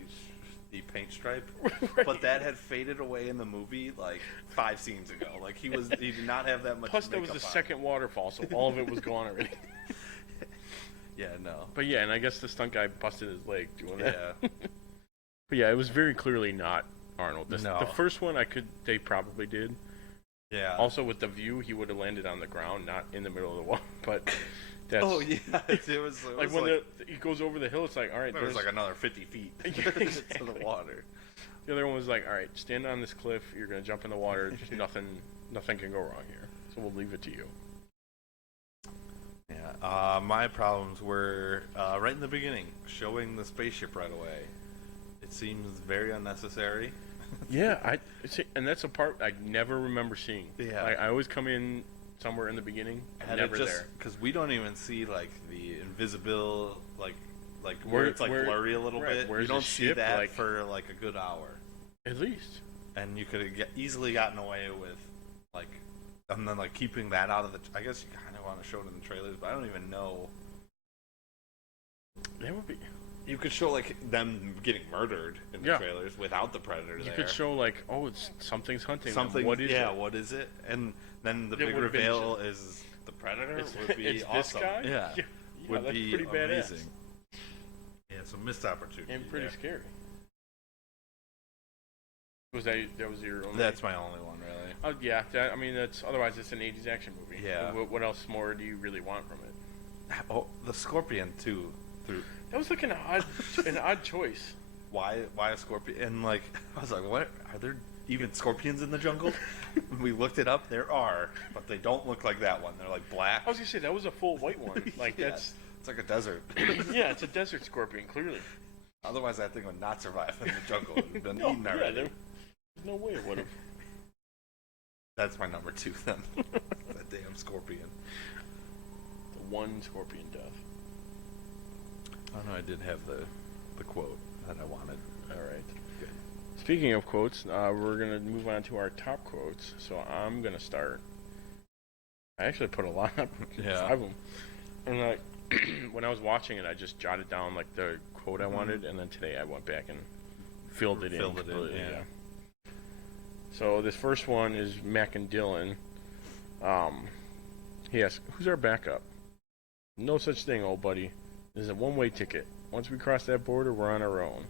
paint stripe, right. But that had faded away in the movie like 5 scenes ago. Like he did not have that much. Plus, there was the second waterfall, so all of it was gone already. Yeah, no. But yeah, and I guess the stunt guy busted his leg doing that. Yeah. But yeah, it was very clearly not Arnold. The first one they probably did. Yeah. Also with the view, he would have landed on the ground, not in the middle of the wall. But that's... Oh yeah, it was like when he goes over the hill. It's like, all right, there's like another 50 feet to the water. The other one was like, all right, stand on this cliff. You're gonna jump in the water. Just nothing can go wrong here. So we'll leave it to you. Yeah, my problems were right in the beginning, showing the spaceship right away. It seems very unnecessary. Yeah, and that's a part I never remember seeing. Yeah, I always come in somewhere in the beginning, and never there. Because we don't even see like the invisible, like where it's like blurry a little bit. You don't see that for like a good hour, at least. And you could have easily gotten away with like. And then, like, keeping that out of the... I guess you kind of want to show it in the trailers, but I don't even know. That would be... You could show, like, them getting murdered in the trailers without the predator there. You could show, like, oh, something's hunting them. What is it? Yeah, what is it? And then the big reveal been... is the predator would be it's awesome. This guy? Yeah. Would that's be pretty amazing. Badass. Yeah, it's a missed opportunity. And pretty scary. Was that was your only? That's my only one, really. Oh yeah, I mean that's otherwise it's an '80s action movie. Yeah. What else more do you really want from it? Oh, the Scorpion too. That was like an odd choice. Why a scorpion? And like I was like, what are there even scorpions in the jungle? We looked it up. There are, but they don't look like that one. They're like black. I was gonna say that was a full white one. Like Yeah, that's it's like a desert. yeah, it's a desert scorpion clearly. Otherwise, that thing would not survive in the jungle. It would have been eaten Yeah, already. there's no way it would have. That's my number 2 then. That damn scorpion. The one scorpion death. Oh no, I did have the quote that I wanted. All right. Good. Speaking of quotes, we're gonna move on to our top quotes. So I'm gonna start. I actually put a lot, 5 of them. And when I was watching it, I just jotted down like the quote I wanted, and then today I went back and filled it in. Yeah. So this first one is Mac and Dylan. He asks, "Who's our backup?" "No such thing, old buddy. This is a one-way ticket. Once we cross that border, we're on our own."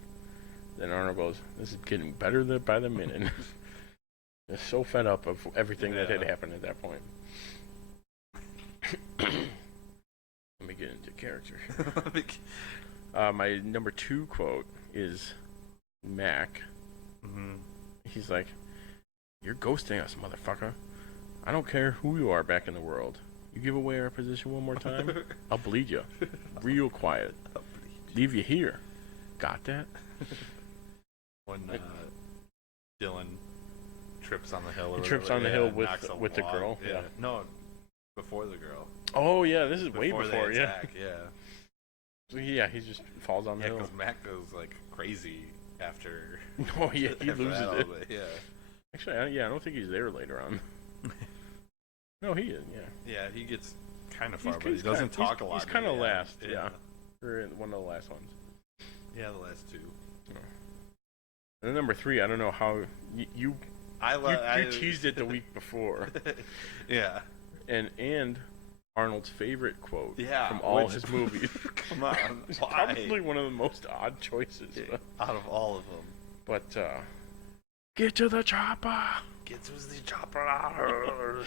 Then Arnold goes, "This is getting better by the minute." They're so fed up of everything that had happened at that point. Let me get into character. My number 2 quote is Mac. He's like, "You're ghosting us, motherfucker. I don't care who you are back in the world. You give away our position one more time, I'll bleed you. Real quiet. Leave you here. Got that?" When Dylan trips on the hill. He trips on the hill with the girl. Yeah. No, before the girl. Oh yeah, this is way before. Yeah. Yeah. So yeah, he just falls on the hill. Yeah, because Mac goes like crazy after. Oh yeah, he loses it. Yeah. Actually, I don't think he's there later on. No, he is. Yeah. Yeah, he gets kind of far, but he doesn't talk a lot. He's kind of last. Yeah. Or one of the last ones. Yeah, the last 2. And then number 3, I don't know how you teased it the week before. Yeah. And Arnold's favorite quote from all his movies. Come on, it's why? probably one of the most odd choices out of all of them. But get to the chopper. Get to the chopper. I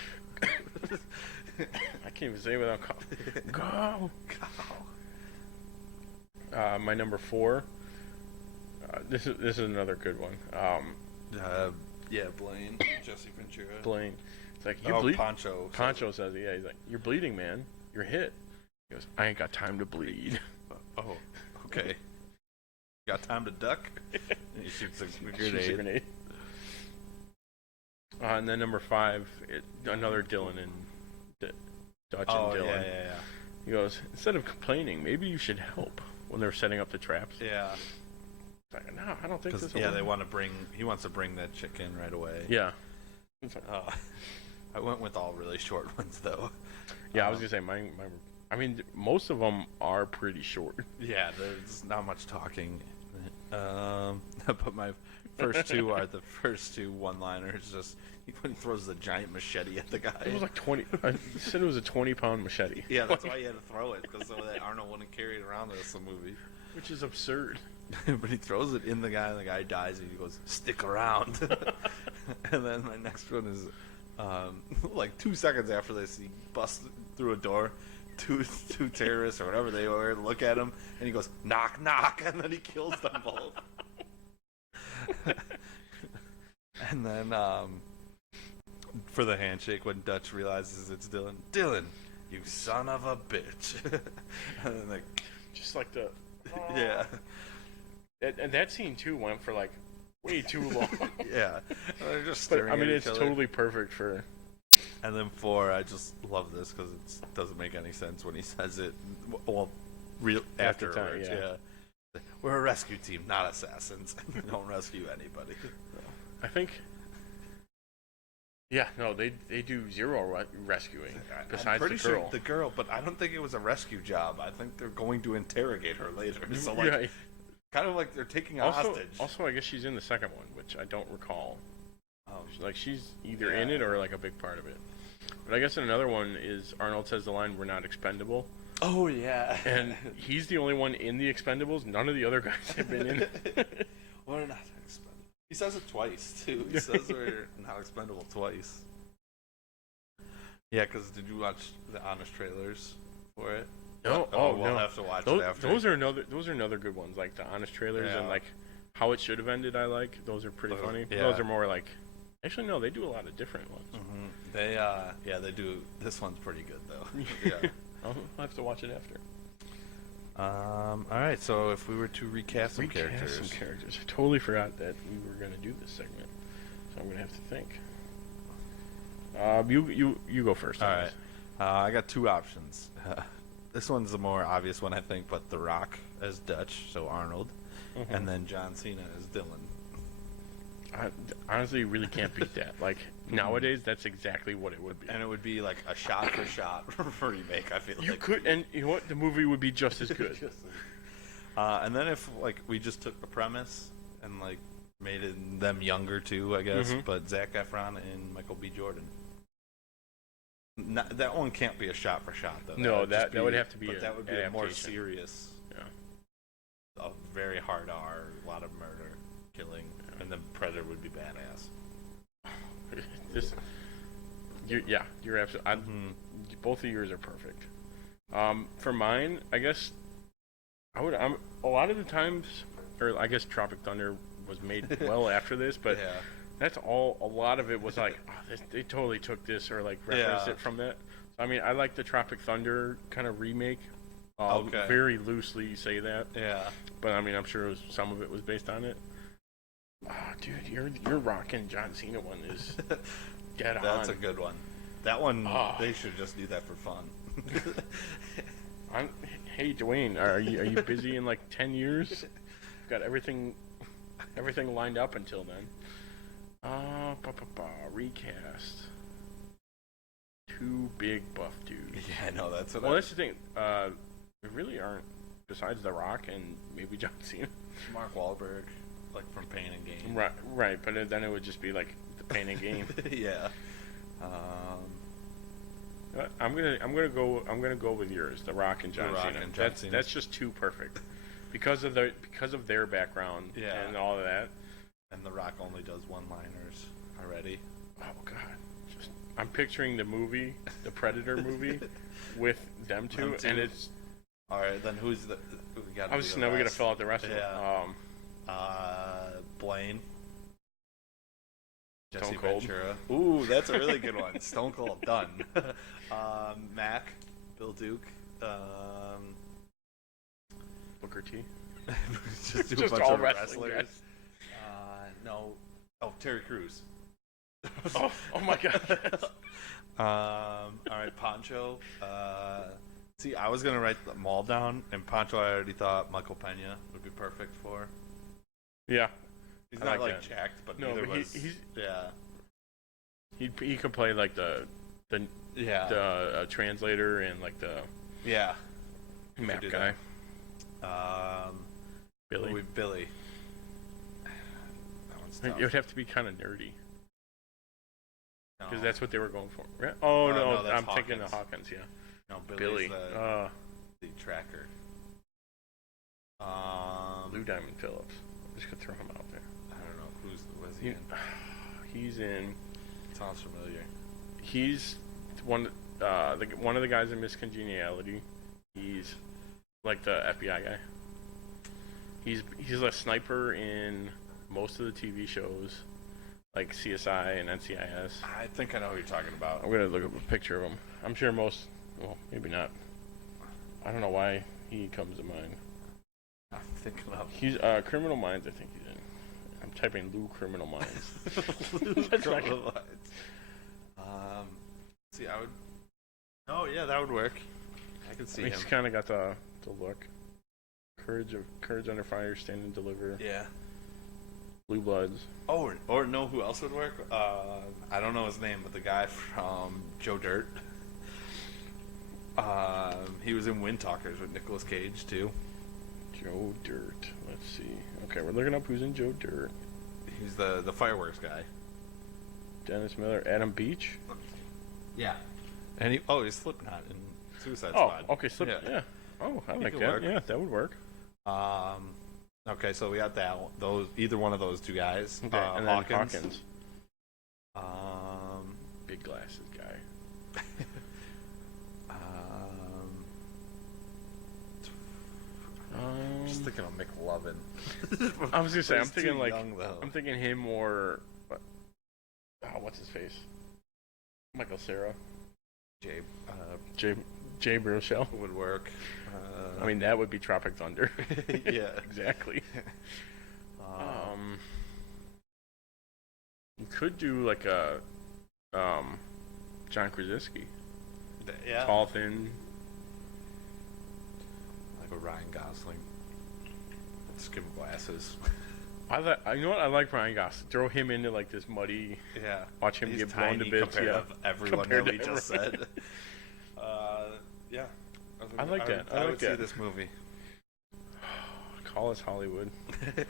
can't even say it without go. My number 4. This is another good one. Yeah, Blaine, Jesse Ventura. Blaine. It's like, you're bleeding. Pancho says it. Yeah, he's like, "You're bleeding, man. You're hit." He goes, "I ain't got time to bleed." Oh, okay. Got time to duck? And he shoots a grenade. And then number 5, another Dylan and Dutch and Dylan. Yeah. He goes, "Instead of complaining, maybe you should help," when they're setting up the traps. Yeah. It's like, no, I don't think this. Yeah, he wants to bring that chick in right away. Yeah. I went with all really short ones though. Yeah, I was gonna say I mean, most of them are pretty short. Yeah, there's not much talking. But my first 2 are the first 2 one-liners. Just when he throws the giant machete at the guy. It was like 20. I said it was a 20-pound machete. Yeah, that's why he had to throw it, because so that Arnold wouldn't carry it around the rest of the movie. Which is absurd. But he throws it in the guy, and the guy dies, and he goes, "Stick around." And then my next one is, like 2 seconds after this, he busts through a door. Two terrorists or whatever they were look at him, and he goes, "Knock, knock," and then he kills them both. And then for the handshake, when Dutch realizes it's Dylan, "Dylan, you son of a bitch." And then just like the yeah. And that scene too went for like way too long. Yeah, they're just staring at each other. Totally perfect for. And then 4, I just love this because it doesn't make any sense when he says it. Well, afterwards, yeah. "We're a rescue team, not assassins. We don't rescue anybody." I think. Yeah, no, they do zero rescuing besides I'm pretty the girl. Sure the girl, but I don't think it was a rescue job. I think they're going to interrogate her later. So like, kind of like they're taking a hostage. Also, I guess she's in the second one, which I don't recall. Oh, she's either in it or like a big part of it. But I guess another one is Arnold says the line, "We're not expendable." Oh yeah. And he's the only one in the Expendables. None of the other guys have been in it. We're not expendable. He says it twice too. He says we're not expendable twice. Yeah, because did you watch the honest trailers for it? No. We'll have to watch it after. Those are another good ones, like the honest trailers and like how it should have ended. I like those are pretty funny. Yeah. Those are more like Actually, no, they do a lot of different ones. They they do. This one's pretty good though. Yeah. I'll have to watch it after. All right. So if we were to recast some characters, I totally forgot that we were gonna do this segment, so I'm gonna have to think. You go first. All right. I got two options. This one's the more obvious one, I think, but The Rock as Dutch, so Arnold, and then John Cena as Dylan. I honestly really can't beat that. Like nowadays, that's exactly what it would be. And it would be like a shot for shot remake. I feel You like could, and you know what? The movie would be just as good. And then if like we just took the premise and like made them younger too, I guess. But Zac Efron and Michael B. Jordan. That one can't be a shot for shot though. No, that would have to be. But that would be a more adaptation. serious. Yeah. A very hard R, a lot of murder, killing, and the Predator would be badass. You're absolutely. Both of yours are perfect. For mine, I guess I would. A lot of the times, or I guess Tropic Thunder was made well after this, but that's all. A lot of it was like, they totally took this or like referenced it from that. So, I mean, I like the Tropic Thunder kind of remake. Very loosely say that. Yeah. But I mean, I'm sure some of it was based on it. Oh, dude, your rockin' John Cena one is dead on. That's a good one. That one, they should just do that for fun. Hey, Dwayne, are you busy in like 10 years? Got everything lined up until then. Recast. Two big buff dudes. Yeah, I know that's what. Well, that's the thing. There really aren't, besides The Rock and maybe John Cena. Mark Wahlberg, like from Pain and Gain. Right, but then it would just be like the Pain and Gain. Yeah. I'm gonna go with yours, The Rock and John Cena. That's just too perfect, because of their background and all of that. And The Rock only does one-liners already. Oh God, I'm picturing the movie, the Predator movie, with them two, and it's. All right, then who we got? Now we gotta fill out the rest of it. Blaine. Jesse Stone Cold. Ventura. Ooh, that's a really good one. Stone Cold, done. Mac, Bill Duke, Booker T. just a bunch of wrestlers. Terry Crews. oh my God. All right, Pancho. See, I was gonna write them all down, and Pancho I already thought Michael Pena would be perfect for. Yeah. He's not like jacked, but neither was. He's He could play like the translator and like the map guy. Billy. It would have to be kind of nerdy. Because that's what they were going for. Right? Oh, no, I'm thinking of Hawkins, yeah. No, Billy. The tracker. Lou Diamond Phillips. I'm just going to throw him out there. I don't know. Was he in? He's in... Sounds familiar. He's one of the guys in Miss Congeniality. He's like the FBI guy. He's a sniper in most of the TV shows, like CSI and NCIS. I think I know who you're talking about. I'm gonna look up a picture of him. I'm sure most, well, maybe not. I don't know why he comes to mind. I'm thinking of. He's Criminal Minds. I think he's in. I'm typing Lou Criminal Minds. Criminal Minds. See, I would. Oh yeah, that would work. I can see him. He's kind of got the look. Courage Under Fire, Stand and Deliver. Yeah. Blue Bloods. Oh, or know who else would work? I don't know his name, but the guy from Joe Dirt. He was in Wind Talkers with Nicolas Cage too. Joe Dirt. Let's see. Okay, we're looking up who's in Joe Dirt. He's the fireworks guy. Dennis Miller, Adam Beach. Yeah. And he's Slipknot in Suicide Squad. Oh, okay, yeah. Oh, I like that. Work. Yeah, that would work. Okay, so we got that. Either one of those two guys. Okay, and then Hawkins. Big glasses guy. I'm just thinking of McLovin. I was gonna say, I'm thinking like young, I'm thinking him or what's his face? Michael Cera. Jay Jay Baruchel would work. I mean, that would be Tropic Thunder. Yeah, exactly. You could do like a John Krasinski. Yeah. Tall, thin. Like a Ryan Gosling. Skim glasses. You know what? I like Ryan Gosling. Throw him into like this muddy. Yeah. Watch him He's get blown to tiny bits. compared Yeah. to everyone Compared that to we just everyone. said. Yeah. I like that. I I would like see that. this movie. Call us Hollywood. $1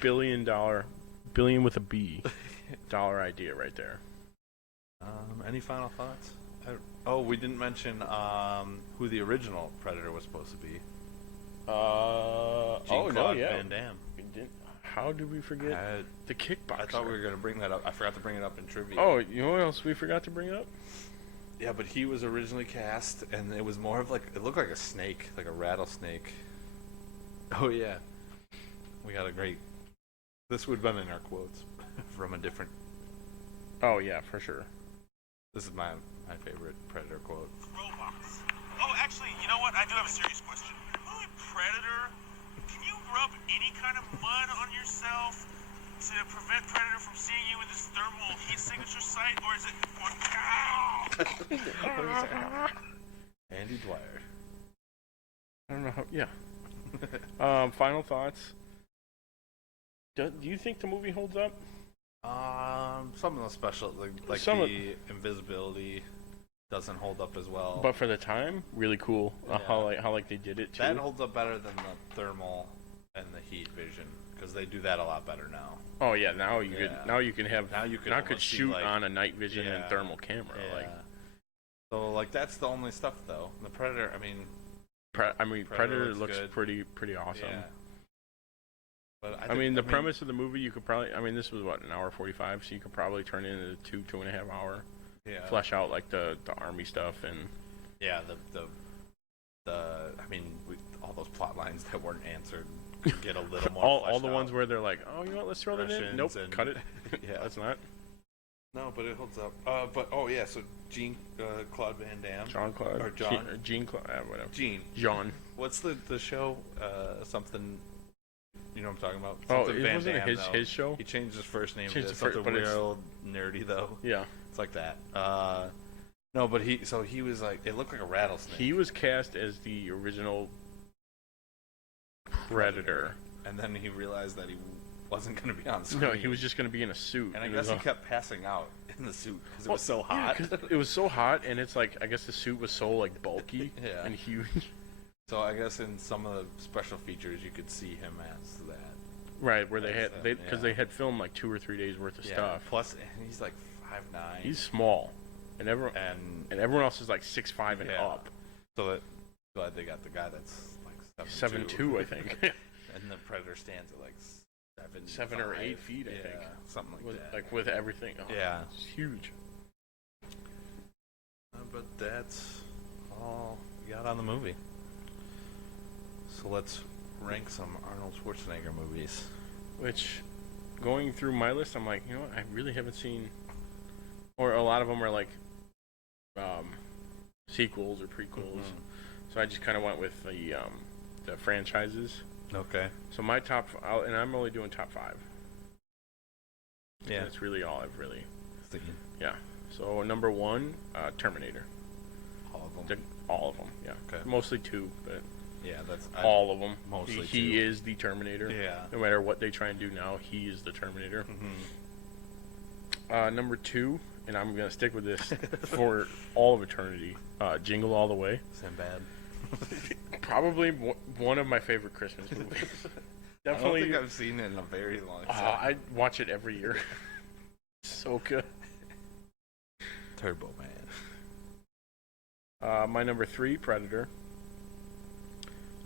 billion with a B, dollar idea right there. Any final thoughts? We didn't mention who the original Predator was supposed to be. Jean-Claude Van Damme. We didn't. How did we forget the kickboxer? I thought we were going to bring that up. I forgot to bring it up in trivia. Oh, you know what else we forgot to bring up? Yeah, but he was originally cast, and it was more of like, it looked like a snake, like a rattlesnake. Oh, yeah. We got a great, this would have been in our quotes from a different. Oh, yeah, for sure. This is my favorite Predator quote. Robots. Oh, actually, you know what? I do have a serious question. Oh, Predator, can you rub any kind of mud on yourself to prevent Predator from seeing you with his thermal heat signature sight, or is it Andy Dwyer. I don't know how. Yeah. Final thoughts. Do you think the movie holds up? Some of the special, like the invisibility, doesn't hold up as well. But for the time, really cool. Yeah. How they did it too. That holds up better than the thermal and the heat vision, because they do that a lot better now. Oh yeah, now you could almost see, shoot like, on a night vision and thermal camera. Yeah. Like, so like that's the only stuff though. The Predator, I mean, Predator looks good. pretty awesome. Yeah. But I mean, the premise of the movie, you could probably, this was what, an hour 45, so you could probably turn it into 2.5 hour. Yeah. Flesh out like the army stuff and. Yeah, all those plot lines that weren't answered get a little more. all the ones where they're like, oh, you know what, let's throw that in. Nope, cut it. Yeah, that's not. No, but it holds up. So Jean-Claude Van Damme. Jean-Claude. Or John. Jean-Claude, whatever. Jean. What's the show? Something. You know what I'm talking about? Something Van Damme, his show? He changed his first name to something real nerdy though. Yeah. It's like that. No, but he was like, it looked like a rattlesnake. He was cast as the original Predator. And then he realized that he wasn't going to be on screen. No, he was just going to be in a suit. And I guess he kept passing out in the suit because it was so hot. Yeah, it was so hot, and it's like, I guess the suit was so like bulky and huge. So I guess in some of the special features you could see him as that. Right, where they had filmed like 2 or 3 days worth of stuff. Plus, and he's like 5'9". He's small, and everyone else is like 6'5" and up. So glad they got the guy that's like 7'2", I think. And the Predator stands at like 7 or 8 feet, I think. Something like that. Like with everything. Oh, yeah, it's huge. But that's all we got on the movie. So let's rank some Arnold Schwarzenegger movies. Which, going through my list, I'm like, you know what? I really haven't seen, or a lot of them are like sequels or prequels. Mm-hmm. So I just kind of went with the franchises. Okay. So my top, and I'm only doing top 5. Yeah. That's really all I've really seen. Yeah. So number 1, Terminator. All of them. All of them. Yeah. Okay. Mostly 2, but. Yeah, that's all of them. Mostly he is the Terminator. Yeah. No matter what they try and do now, he is the Terminator. Mm-hmm. Number 2, and I'm gonna stick with this for all of eternity. Jingle All the Way. Sinbad. Probably one of my favorite Christmas movies. Definitely. I don't think I've seen it in a very long time. I watch it every year. So good. Turbo Man. My number 3, Predator.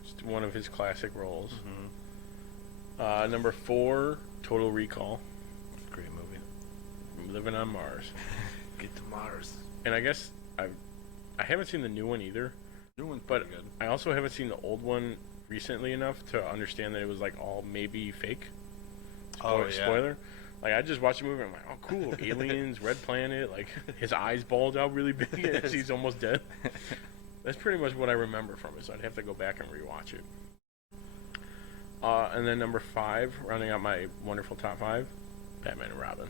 Just one of his classic roles. Mm-hmm. Number 4, Total Recall. Great movie. Living on Mars. Get to Mars. And I guess I haven't seen the new one either. New one's but pretty good. I also haven't seen the old one recently enough to understand that it was like all maybe fake. Spoiler. Like, I just watched the movie and I'm like, oh, cool, aliens, red planet, like, his eyes bulge out really big as he's almost dead. That's pretty much what I remember from it, so I'd have to go back and rewatch it. And then number 5, rounding out my wonderful top 5, Batman and Robin.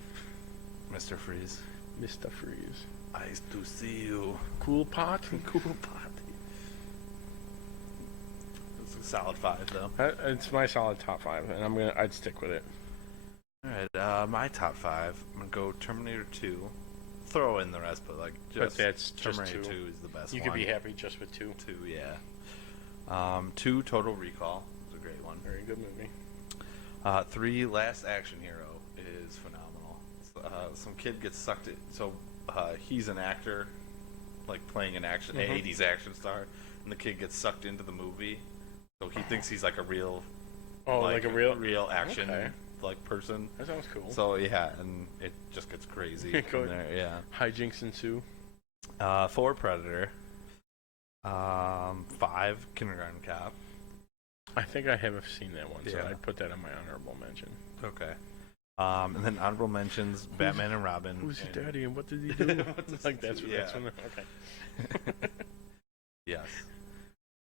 Mr. Freeze. Mr. Freeze. Eyes to see you. Cool pot. Cool pot. It's a solid 5, though. It's my solid top 5, and I'd stick with it. Alright, my top 5, I'm gonna go Terminator 2. Throw in the rest, but like just that's Terminator just 2. 2 is the best You one. could be happy just with 2. 2, yeah. 2, Total Recall. It's a great one. Very good movie. 3, Last Action Hero is phenomenal. Some kid gets sucked in, so he's an actor, like playing an 80s action star, and the kid gets sucked into the movie, so he thinks he's like a real, like a real action okay. like person. That sounds cool. So yeah, and it just gets crazy from there. Yeah. Hijinks ensue. 4, Predator. 5, Kindergarten Cop. I think I have seen that one, so Yeah. I'd put that on my honorable mention. Okay. And then honorable mentions: Batman and Robin. Who's his daddy and what did he do? Like that's yeah. That's when okay. Yes.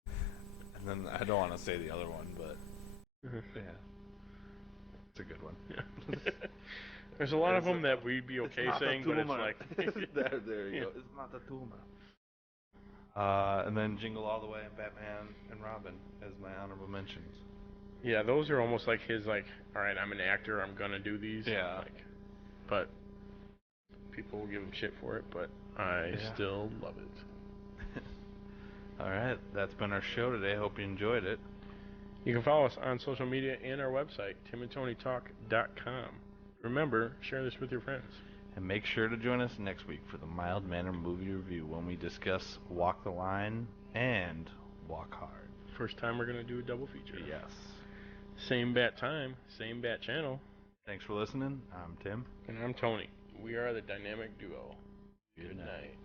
And then I don't want to say the other one, but yeah, it's a good one. Yeah. There's a lot of them that we'd be okay saying, but it's like there you go. It's not a tumor. And then Jingle All the Way and Batman and Robin as my honorable mentions. Yeah, those are almost like his all right, I'm an actor, I'm gonna do these. Yeah. But people will give him shit for it, but I still love it. All right, that's been our show today. Hope you enjoyed it. You can follow us on social media and our website, timandtonytalk.com. Remember, share this with your friends. And make sure to join us next week for the Mild Manner Movie Review when we discuss Walk the Line and Walk Hard. First time we're going to do a double feature. Yes. Same bat time, same bat channel. Thanks for listening. I'm Tim. And I'm Tony. We are the dynamic duo. Good night.